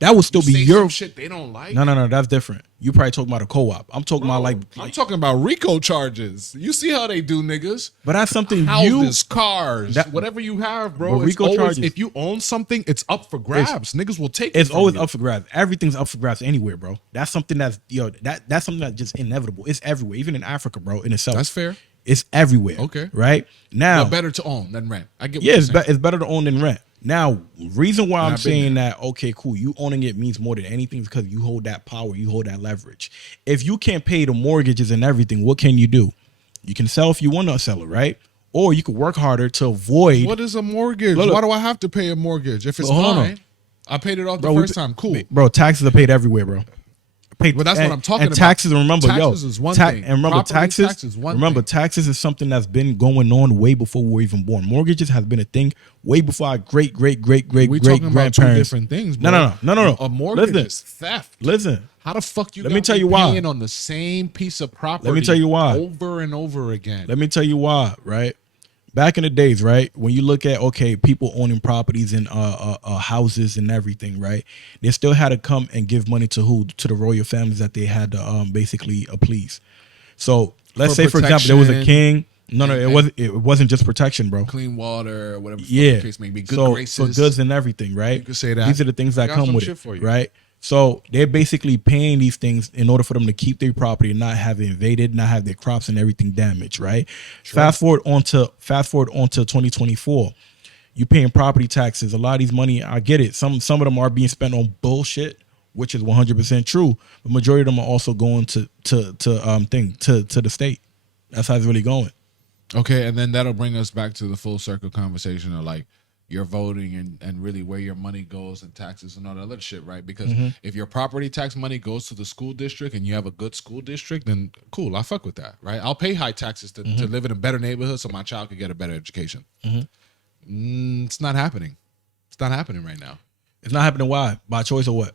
That would still be your shit they don't like. No, that's different. You probably talking about a co-op. I'm talking about I'm talking about RICO charges. You see how they do, niggas. But that's something houses, cars, whatever you have, bro. RICO charges. If you own something, it's up for grabs. Niggas will take it. It's always up for grabs. Everything's up for grabs anywhere, bro. That's something that's that's something that's just inevitable. It's everywhere, even in Africa, bro. In itself, that's fair. It's everywhere. Okay, right now, but better to own than rent. I get. What it's better to own than rent. Now, reason why I'm saying that, okay, cool, you owning it means more than anything because you hold that power, you hold that leverage. If you can't pay the mortgages and everything, what can you do? You can sell if you want to sell it, right? Or you could work harder to avoid. What is a mortgage? Why do I have to pay a mortgage if it's mine? I paid it off the Bro, first time. Cool. Bro, taxes are paid everywhere, bro. But that's what I'm talking and about. taxes, remember, Taxes is one thing. And remember, Property taxes. tax is one remember, thing. taxes is something that's been going on way before we were even born. Mortgages has been a thing way before our great We talking about two grandparents. different things, bro. No. A mortgage Listen. is theft. Listen, How the fuck you? Let me tell you why. Paying on the same piece of property. Let me tell you why. Over and over again. let me tell you why. Right, back in the days, right, when you look at people owning properties and houses and everything, right, they still had to come and give money to who? To the royal families that they had to basically please. So let's say, for example, there was a king. No, it wasn't just protection, bro. Clean water, whatever Yeah. the case may be. Good graces. For goods and everything, right? You could say that. These are the things that I got come some with shit it, for you. right? So they're basically paying these things in order for them to keep their property and not have it invaded, not have their crops and everything damaged, right? Sure. Fast forward on to 2024. You're paying property taxes. A lot of these money, I get it. Some of them are being spent on bullshit, which is 100% true. But majority of them are also going to the state. That's how it's really going. Okay, and then that'll bring us back to the full circle conversation of like your voting and really where your money goes and taxes and all that other shit, right? Because if your property tax money goes to the school district and you have a good school district, then cool, I fuck with that, right? I'll pay high taxes to live in a better neighborhood so my child can get a better education. It's not happening. It's not happening right now. It's not happening. Why? By choice or what?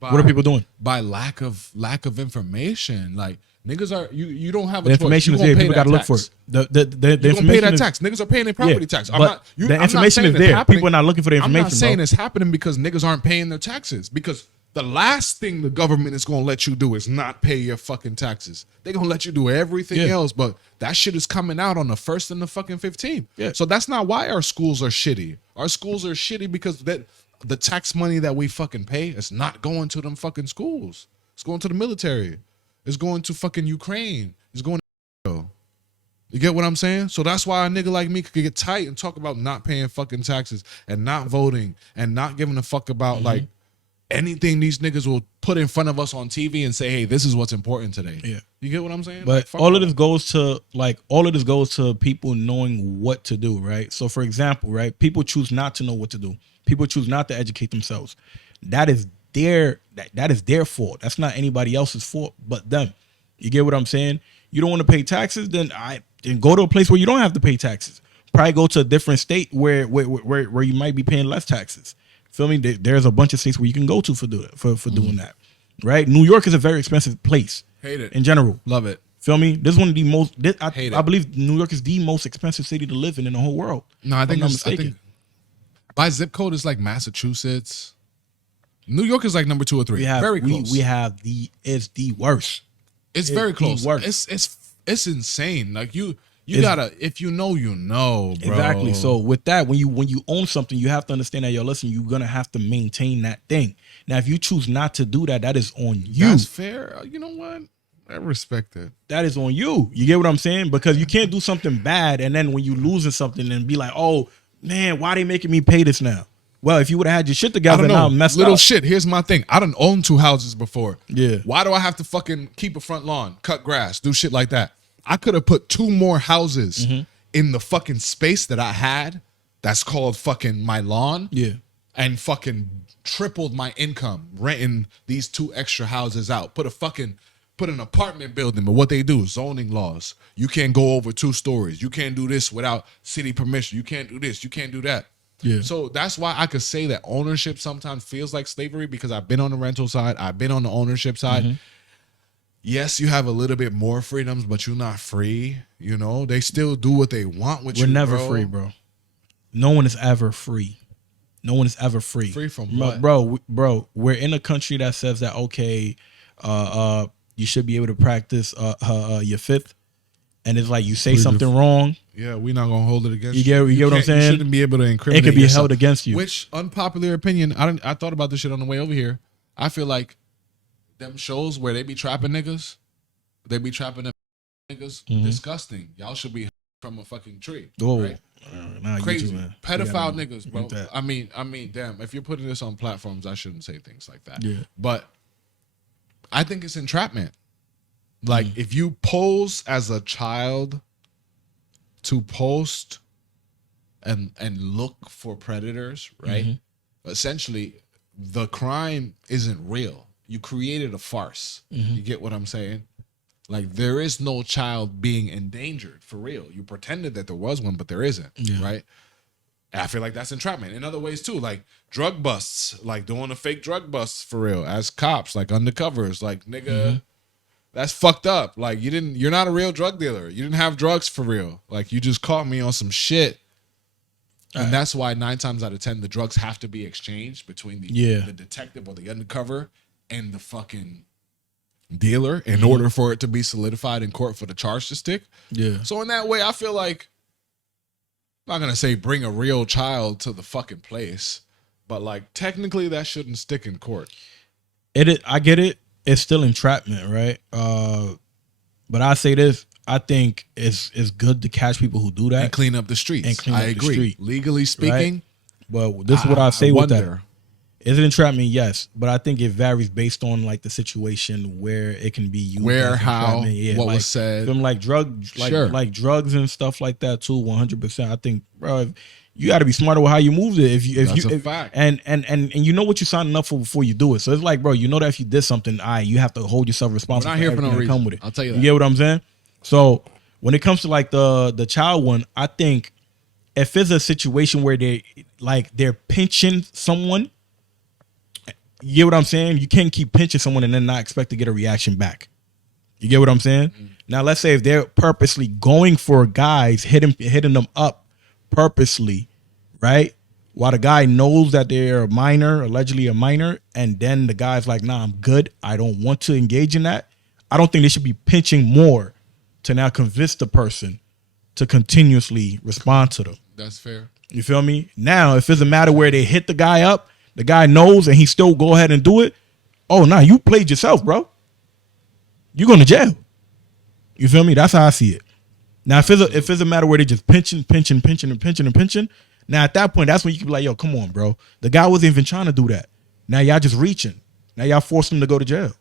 By, what are people doing? By lack of information. Like niggas are you don't have a the information choice. is there. People got to look for it. The you information pay that is, tax. Niggas are paying their property tax. The information is there. People are not looking for the information. I'm not saying bro. it's happening because niggas aren't paying their taxes. Because the last thing the government is gonna let you do is not pay your fucking taxes. They're gonna let you do everything else, but that shit is coming out on the 1st and the fucking 15th. Yeah. So that's not why our schools are shitty. Our schools are shitty because the tax money that we fucking pay is not going to them fucking schools. It's going to the military. It's going to fucking Ukraine. It's going to You get what I'm saying? So that's why a nigga like me could get tight and talk about not paying fucking taxes and not voting and not giving a fuck about like anything these niggas will put in front of us on TV and say, hey, this is what's important today. Yeah. You get what I'm saying? But like, all of this goes to people knowing what to do, right? So for example, right, people choose not to know what to do. People choose not to educate themselves. That is their fault. That's not anybody else's fault but them. You get what I'm saying? You don't want to pay taxes, then go to a place where you don't have to pay taxes. Probably go to a different state where you might be paying less taxes. Feel me? There's a bunch of states where you can go to for doing that. Right? New York is a very expensive place. Hate it. In general. Love it. Feel me? This is one of the most. Hate it. I believe New York is the most expensive city to live in the whole world. No, I think I'm not I mistaken. think by zip code is like Massachusetts. New York is like number 2 or 3. Very close. It's the worst. It's very the close. worst. It's insane. Like you gotta, if you know, bro. Exactly. So with that, when you own something, you have to understand that you're gonna have to maintain that thing. Now, if you choose not to do that, that is on you. That's fair. You know what? I respect it. That is on you. You get what I'm saying? Because you can't do something bad and then when you losing something and be like, oh man, why they making me pay this now? Well, if you would have had your shit together and now messed Little up. shit. Here's my thing. I done owned 2 houses before. Yeah. Why do I have to fucking keep a front lawn, cut grass, do shit like that? I could have put 2 more houses in the fucking space that I had that's called fucking my lawn. Yeah. And fucking tripled my income renting these 2 extra houses out. Put an apartment building, but what they do, zoning laws. You can't go over 2 stories. You can't do this without city permission. You can't do this. You can't do that. Yeah. So that's why I could say that ownership sometimes feels like slavery because I've been on the rental side. I've been on the ownership side. Yes, you have a little bit more freedoms, but you're not free. You know, they still do what they want with you. We're never free, bro. No one is ever free. No one is ever free. Free from what? Bro, we're in a country that says that, okay, you should be able to practice your fifth. And it's like you say something wrong. Yeah, we're not gonna hold it against you. You get what I'm saying? You shouldn't be able to incriminate. It could be yourself. held against you. Which unpopular opinion? I thought about this shit on the way over here. I feel like them shows where they be trapping niggas, disgusting. Y'all should be from a fucking tree. Oh, right? Crazy pedophile niggas, bro. I mean, damn. If you're putting this on platforms, I shouldn't say things like that. Yeah. But I think it's entrapment. Like if you pose as a child to post and look for predators, right? Essentially, the crime isn't real. You created a farce. You get what I'm saying? Like, there is no child being endangered for real. You pretended that there was one, but there isn't, right? And I feel like that's entrapment in other ways too, like drug busts, like doing a fake drug busts for real as cops, like undercovers, like nigga, that's fucked up. Like you're not a real drug dealer. You didn't have drugs for real. Like you just caught me on some shit. And that's why 9 times out of 10 the drugs have to be exchanged between the detective or the undercover and the fucking dealer in order for it to be solidified in court for the charge to stick. Yeah. So in that way, I feel like, I'm not gonna say bring a real child to the fucking place, but like technically that shouldn't stick in court. I get it. It's still entrapment, right? But I say this. I think it's good to catch people who do that and clean up the streets. And clean up I the agree. street. Legally speaking, right? But this is what I say with that. wonder. Is it entrapment? Yes, but I think it varies based on like the situation where it can be used. Where, how, yeah, what like, was said. From like like drugs and stuff like that too. 100%. I think, bro, you got to be smarter with how you moved it. That's a fact. And you know what you're signing up for before you do it. So it's like, bro, you know that if you did something, you have to hold yourself responsible. We're not here for no reason. Come with it. I'll tell you that. You get what I'm saying? So when it comes to like the child one, I think if it's a situation where they're pinching someone. You get what I'm saying? You can't keep pinching someone and then not expect to get a reaction back. You get what I'm saying? Now, let's say if they're purposely going for guys, hitting them up purposely, right? While the guy knows that they're a minor, allegedly a minor, and then the guy's like, nah, I'm good. I don't want to engage in that. I don't think they should be pinching more to now convince the person to continuously respond to them. That's fair. You feel me? Now, if it's a matter where they hit the guy up, the guy knows and he still go ahead and do it. Oh, nah, you played yourself, bro. You going to jail. You feel me? That's how I see it. Now, if it's a matter where they just pinching. Now, at that point, that's when you can be like, yo, come on, bro. The guy wasn't even trying to do that. Now, y'all just reaching. Now, y'all forced him to go to jail.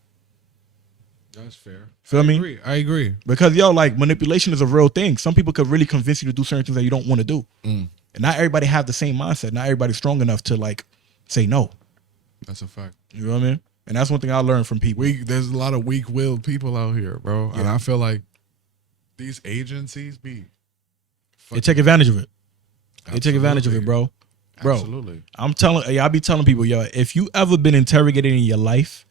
That's fair. Feel me? I agree. Because, yo, like, manipulation is a real thing. Some people could really convince you to do certain things that you don't want to do. And not everybody have the same mindset. Not everybody's strong enough to, like, say no. That's a fact. You know what I mean? And that's one thing I learned from people. There's a lot of weak-willed people out here, bro. Yeah. And I feel like these agencies they take advantage of it. They take advantage of it, bro. Absolutely. I be telling people, yo, if you ever been interrogated in your life,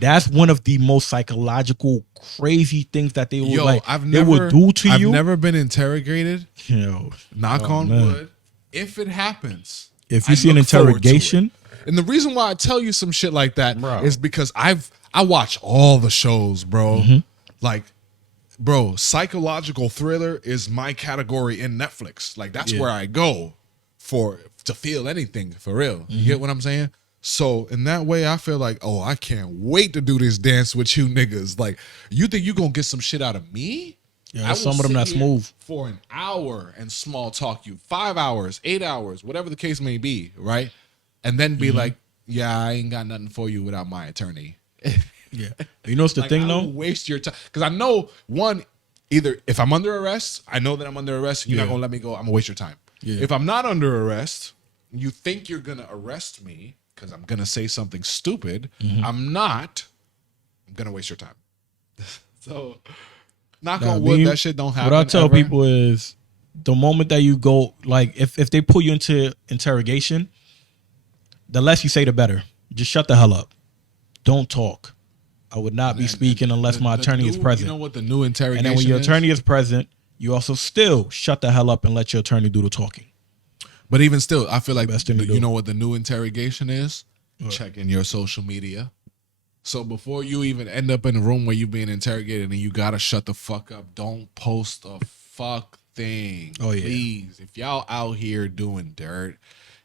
that's one of the most psychological, crazy things that they will do to you. I've never been interrogated. Yo, knock on wood. If it happens, if you see an interrogation, and the reason why I tell you some shit like that is because I watch all the shows, bro. Like, bro, psychological thriller is my category in Netflix. Like, that's where I go to feel anything for real. You get what I'm saying? So in that way, I feel like, oh, I can't wait to do this dance with you niggas. Like, you think you gonna get some shit out of me? Yeah, some of them not smooth. For an hour and small talk you 5 hours, 8 hours, whatever the case may be, right? And then be like, yeah, I ain't got nothing for you without my attorney. Yeah. You know what's the thing though? Waste your time. Because I know, one, either if I'm under arrest, I know that I'm under arrest, you're not gonna let me go, I'm gonna waste your time. Yeah. If I'm not under arrest, you think you're gonna arrest me because I'm gonna say something stupid. I'm not. I'm gonna waste your time. So knock on wood, that shit don't happen. What I tell people is the moment that you go, like if they pull you into interrogation, the less you say, the better. Just shut the hell up. Don't talk. I would not be speaking unless my attorney is present. You know what the new interrogation is? And then when your attorney is present, you also still shut the hell up and let your attorney do the talking. But even still, I feel like you know what the new interrogation is? Checking your social media. So before you even end up in a room where you're being interrogated and you gotta shut the fuck up, don't post a fuck thing. Oh yeah. Please. If y'all out here doing dirt,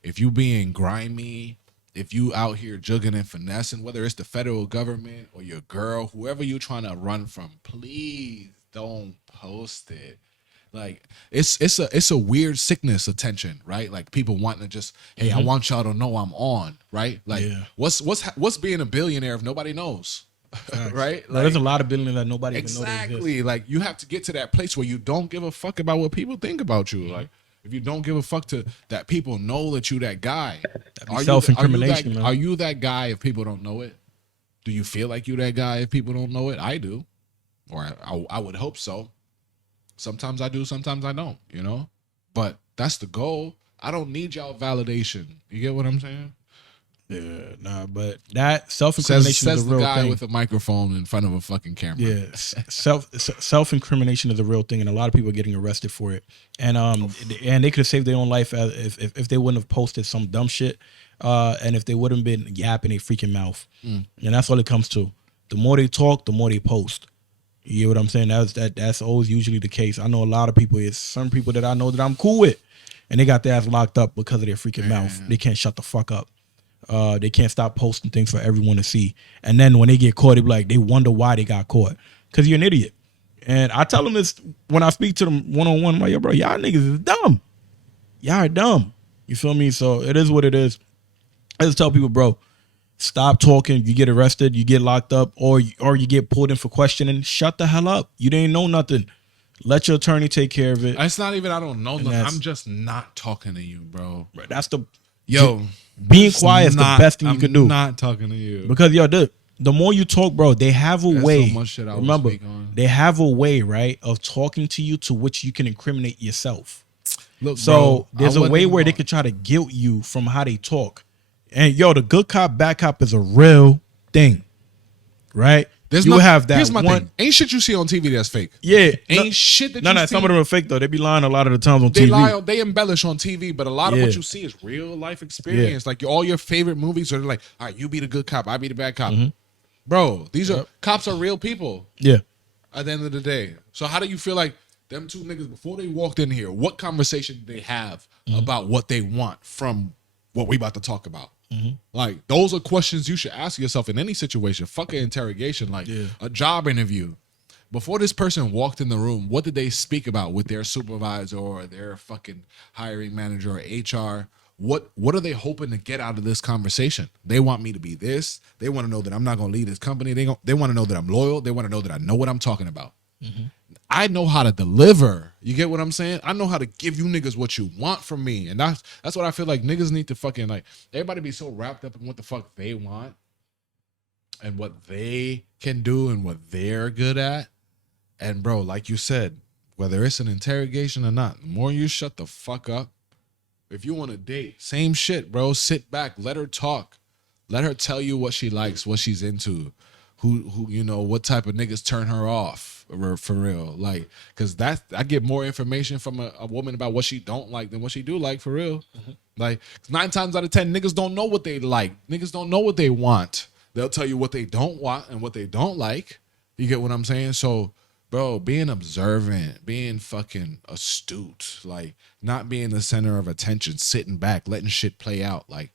if you being grimy, if you out here jugging and finessing, whether it's the federal government or your girl, whoever you trying to run from, please don't post it. Like it's a weird sickness attention, right? Like people wanting to just, hey, I want y'all to know I'm on, right? Like what's being a billionaire if nobody knows, right? Like, there's a lot of billionaires that nobody exactly. Even knows exist. Like you have to get to that place where you don't give a fuck about what people think about you. Like if you don't give a fuck to that people know that you that guy, self-incrimination, man. Are you that guy if people don't know it? Do you feel like you that guy if people don't know it? I do, or I would hope so. Sometimes I do, sometimes I don't. You know, but that's the goal. I don't need y'all validation. You get what I'm saying? Yeah, nah, but that self-incrimination says is a real the guy thing. with a microphone in front of a fucking camera. Yeah, self-incrimination is a real thing, and a lot of people are getting arrested for it. And they could have saved their own life if they wouldn't have posted some dumb shit, and if they wouldn't have been yapping a freaking mouth. And that's all it comes to. The more they talk, the more they post. You get what I'm saying? That's always usually the case. I know a lot of people. It's some people that I know that I'm cool with, and they got their ass locked up because of their freaking mouth. They can't shut the fuck up. They can't stop posting things for everyone to see. And then when they get caught, they wonder why they got caught. Because you're an idiot. And I tell them this when I speak to them one-on-one. I'm like, yo, bro, y'all niggas is dumb. Y'all are dumb. You feel me? So it is what it is. I just tell people, bro, stop talking. You get arrested, you get locked up, or you get pulled in for questioning. Shut the hell up. You didn't know nothing. Let your attorney take care of it. It's not even I don't know nothing. I'm just not talking to you, bro. That's the... Yo, being quiet is the best thing you can do. I'm not talking to you. Because, yo, the more you talk, bro, they have a way. So much shit I remember, they have a way, right, of talking to you to which you can incriminate yourself. Look, so bro, there's a way where they could try to guilt you from how they talk. And, yo, the good cop, bad cop is a real thing, right? Have that. Here's my thing. Ain't shit you see on TV that's fake. Yeah. Ain't shit that you see. Some of them are fake, though. They be lying a lot of the times on TV. They embellish on TV, but a lot of what you see is real life experience. Like all your favorite movies are like, all right, you be the good cop, I be the bad cop. Bro, cops are real people. Yeah. At the end of the day. So how do you feel like them two niggas, before they walked in here, what conversation did they have about what they want from what we about to talk about? Like, those are questions you should ask yourself in any situation. Fuck an interrogation, like a job interview. Before this person walked in the room, what did they speak about with their supervisor or their fucking hiring manager or HR? What are they hoping to get out of this conversation? They want me to be this. They want to know that I'm not going to leave this company. They want to know that I'm loyal. They want to know that I know what I'm talking about. I know how to deliver. You get what I'm saying? I know how to give you niggas what you want from me. And that's what I feel like niggas need to fucking, like, everybody be so wrapped up in what the fuck they want and what they can do and what they're good at. And bro, like you said, whether it's an interrogation or not, the more you shut the fuck up, if you want to date, same shit, bro. Sit back, let her talk. Let her tell you what she likes, what she's into, who you know, what type of niggas turn her off. For real, like, because I get more information from a woman about what she don't like than what she do like, for real. Like, 9 times out of 10, niggas don't know what they like. Niggas don't know what they want. They'll tell you what they don't want and what they don't like. You get what I'm saying? So, bro, being observant, being fucking astute, like, not being the center of attention, sitting back, letting shit play out, like,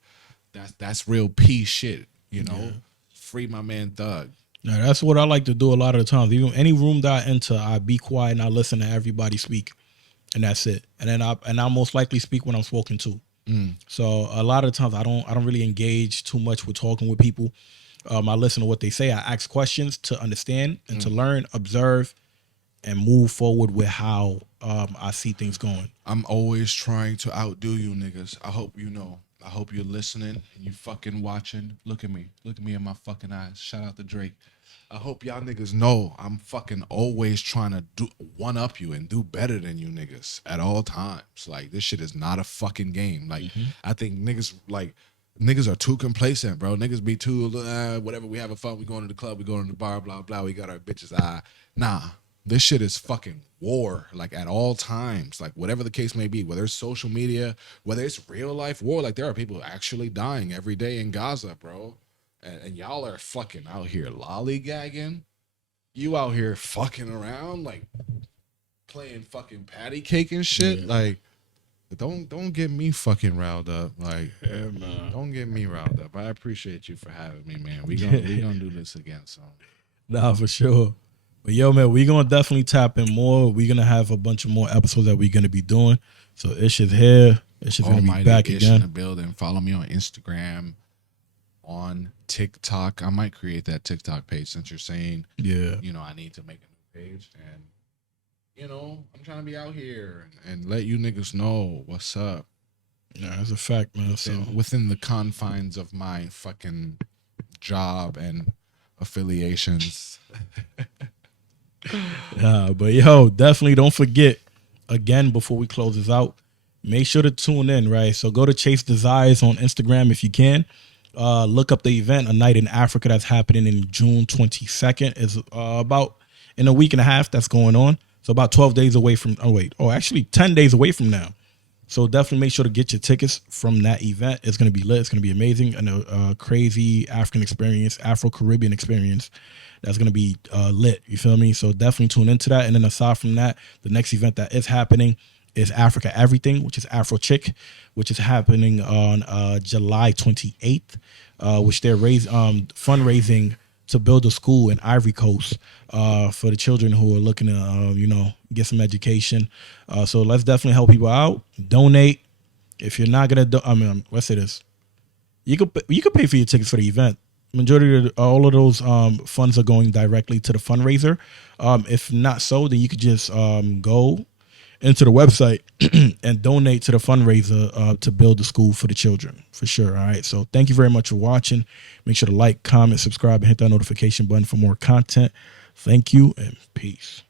that's real P shit, you know? Yeah. Free my man Thug. Yeah, that's what I like to do a lot of the times. Even any room that I enter, I be quiet and I listen to everybody speak, and that's it. And then I most likely speak when I'm spoken to. So a lot of the times I don't really engage too much with talking with people. I listen to what they say. I ask questions to understand and to learn, observe, and move forward with how I see things going. I'm always trying to outdo you niggas. I hope you know. I hope you're listening and you fucking watching. Look at me. Look at me in my fucking eyes. Shout out to Drake. I hope y'all niggas know I'm fucking always trying to one up you and do better than you niggas at all times. Like, this shit is not a fucking game. Like, I think niggas are too complacent, bro. Niggas be too, whatever, we having fun, we going to the club, we going to the bar, blah, blah, we got our bitches. Nah, this shit is fucking war, like, at all times. Like, whatever the case may be, whether it's social media, whether it's real life war, like, there are people actually dying every day in Gaza, bro. And y'all are fucking out here lollygagging. You out here fucking around, like, playing fucking patty cake and shit. Yeah. Like, don't get me fucking riled up. Like, don't get me riled up. I appreciate you for having me, man. We gonna do this again, so. Nah, for sure. But yo, man, we're gonna definitely tap in more. We're gonna have a bunch of more episodes that we're gonna be doing. So Ish is here. Ish is gonna be back Ish again. In the building. Follow me on Instagram, on TikTok. I might create that TikTok page since you're saying, yeah, you know, I need to make a new page. And you know, I'm trying to be out here and let you niggas know what's up. Yeah, that's a fact, man. Within the confines of my fucking job and affiliations. But yo, definitely don't forget, again, before we close this out, make sure to tune in, right? So go to Chase Desires on Instagram if you can. Look up the event, A Night in Africa, that's happening in June 22nd. It's about in a week and a half that's going on. So about 12 days away from, actually 10 days away from now. So definitely make sure to get your tickets from that event. It's going to be lit. It's going to be amazing. And a crazy African experience, Afro-Caribbean experience that's going to be lit. You feel me? So definitely tune into that. And then aside from that, the next event that is happening is Africa Everything, which is Afro Chick, which is happening on July 28th, which they're fundraising to build a school in Ivory Coast for the children who are looking to, get some education. So let's definitely help people out. Donate. If you're not gonna, let's say this: you could pay for your tickets for the event. Majority of all of those funds are going directly to the fundraiser. If not so, then you could just go into the website and donate to the fundraiser to build the school for the children, for sure. All right. So thank you very much for watching. Make sure to like, comment, subscribe, and hit that notification button for more content. Thank you and peace.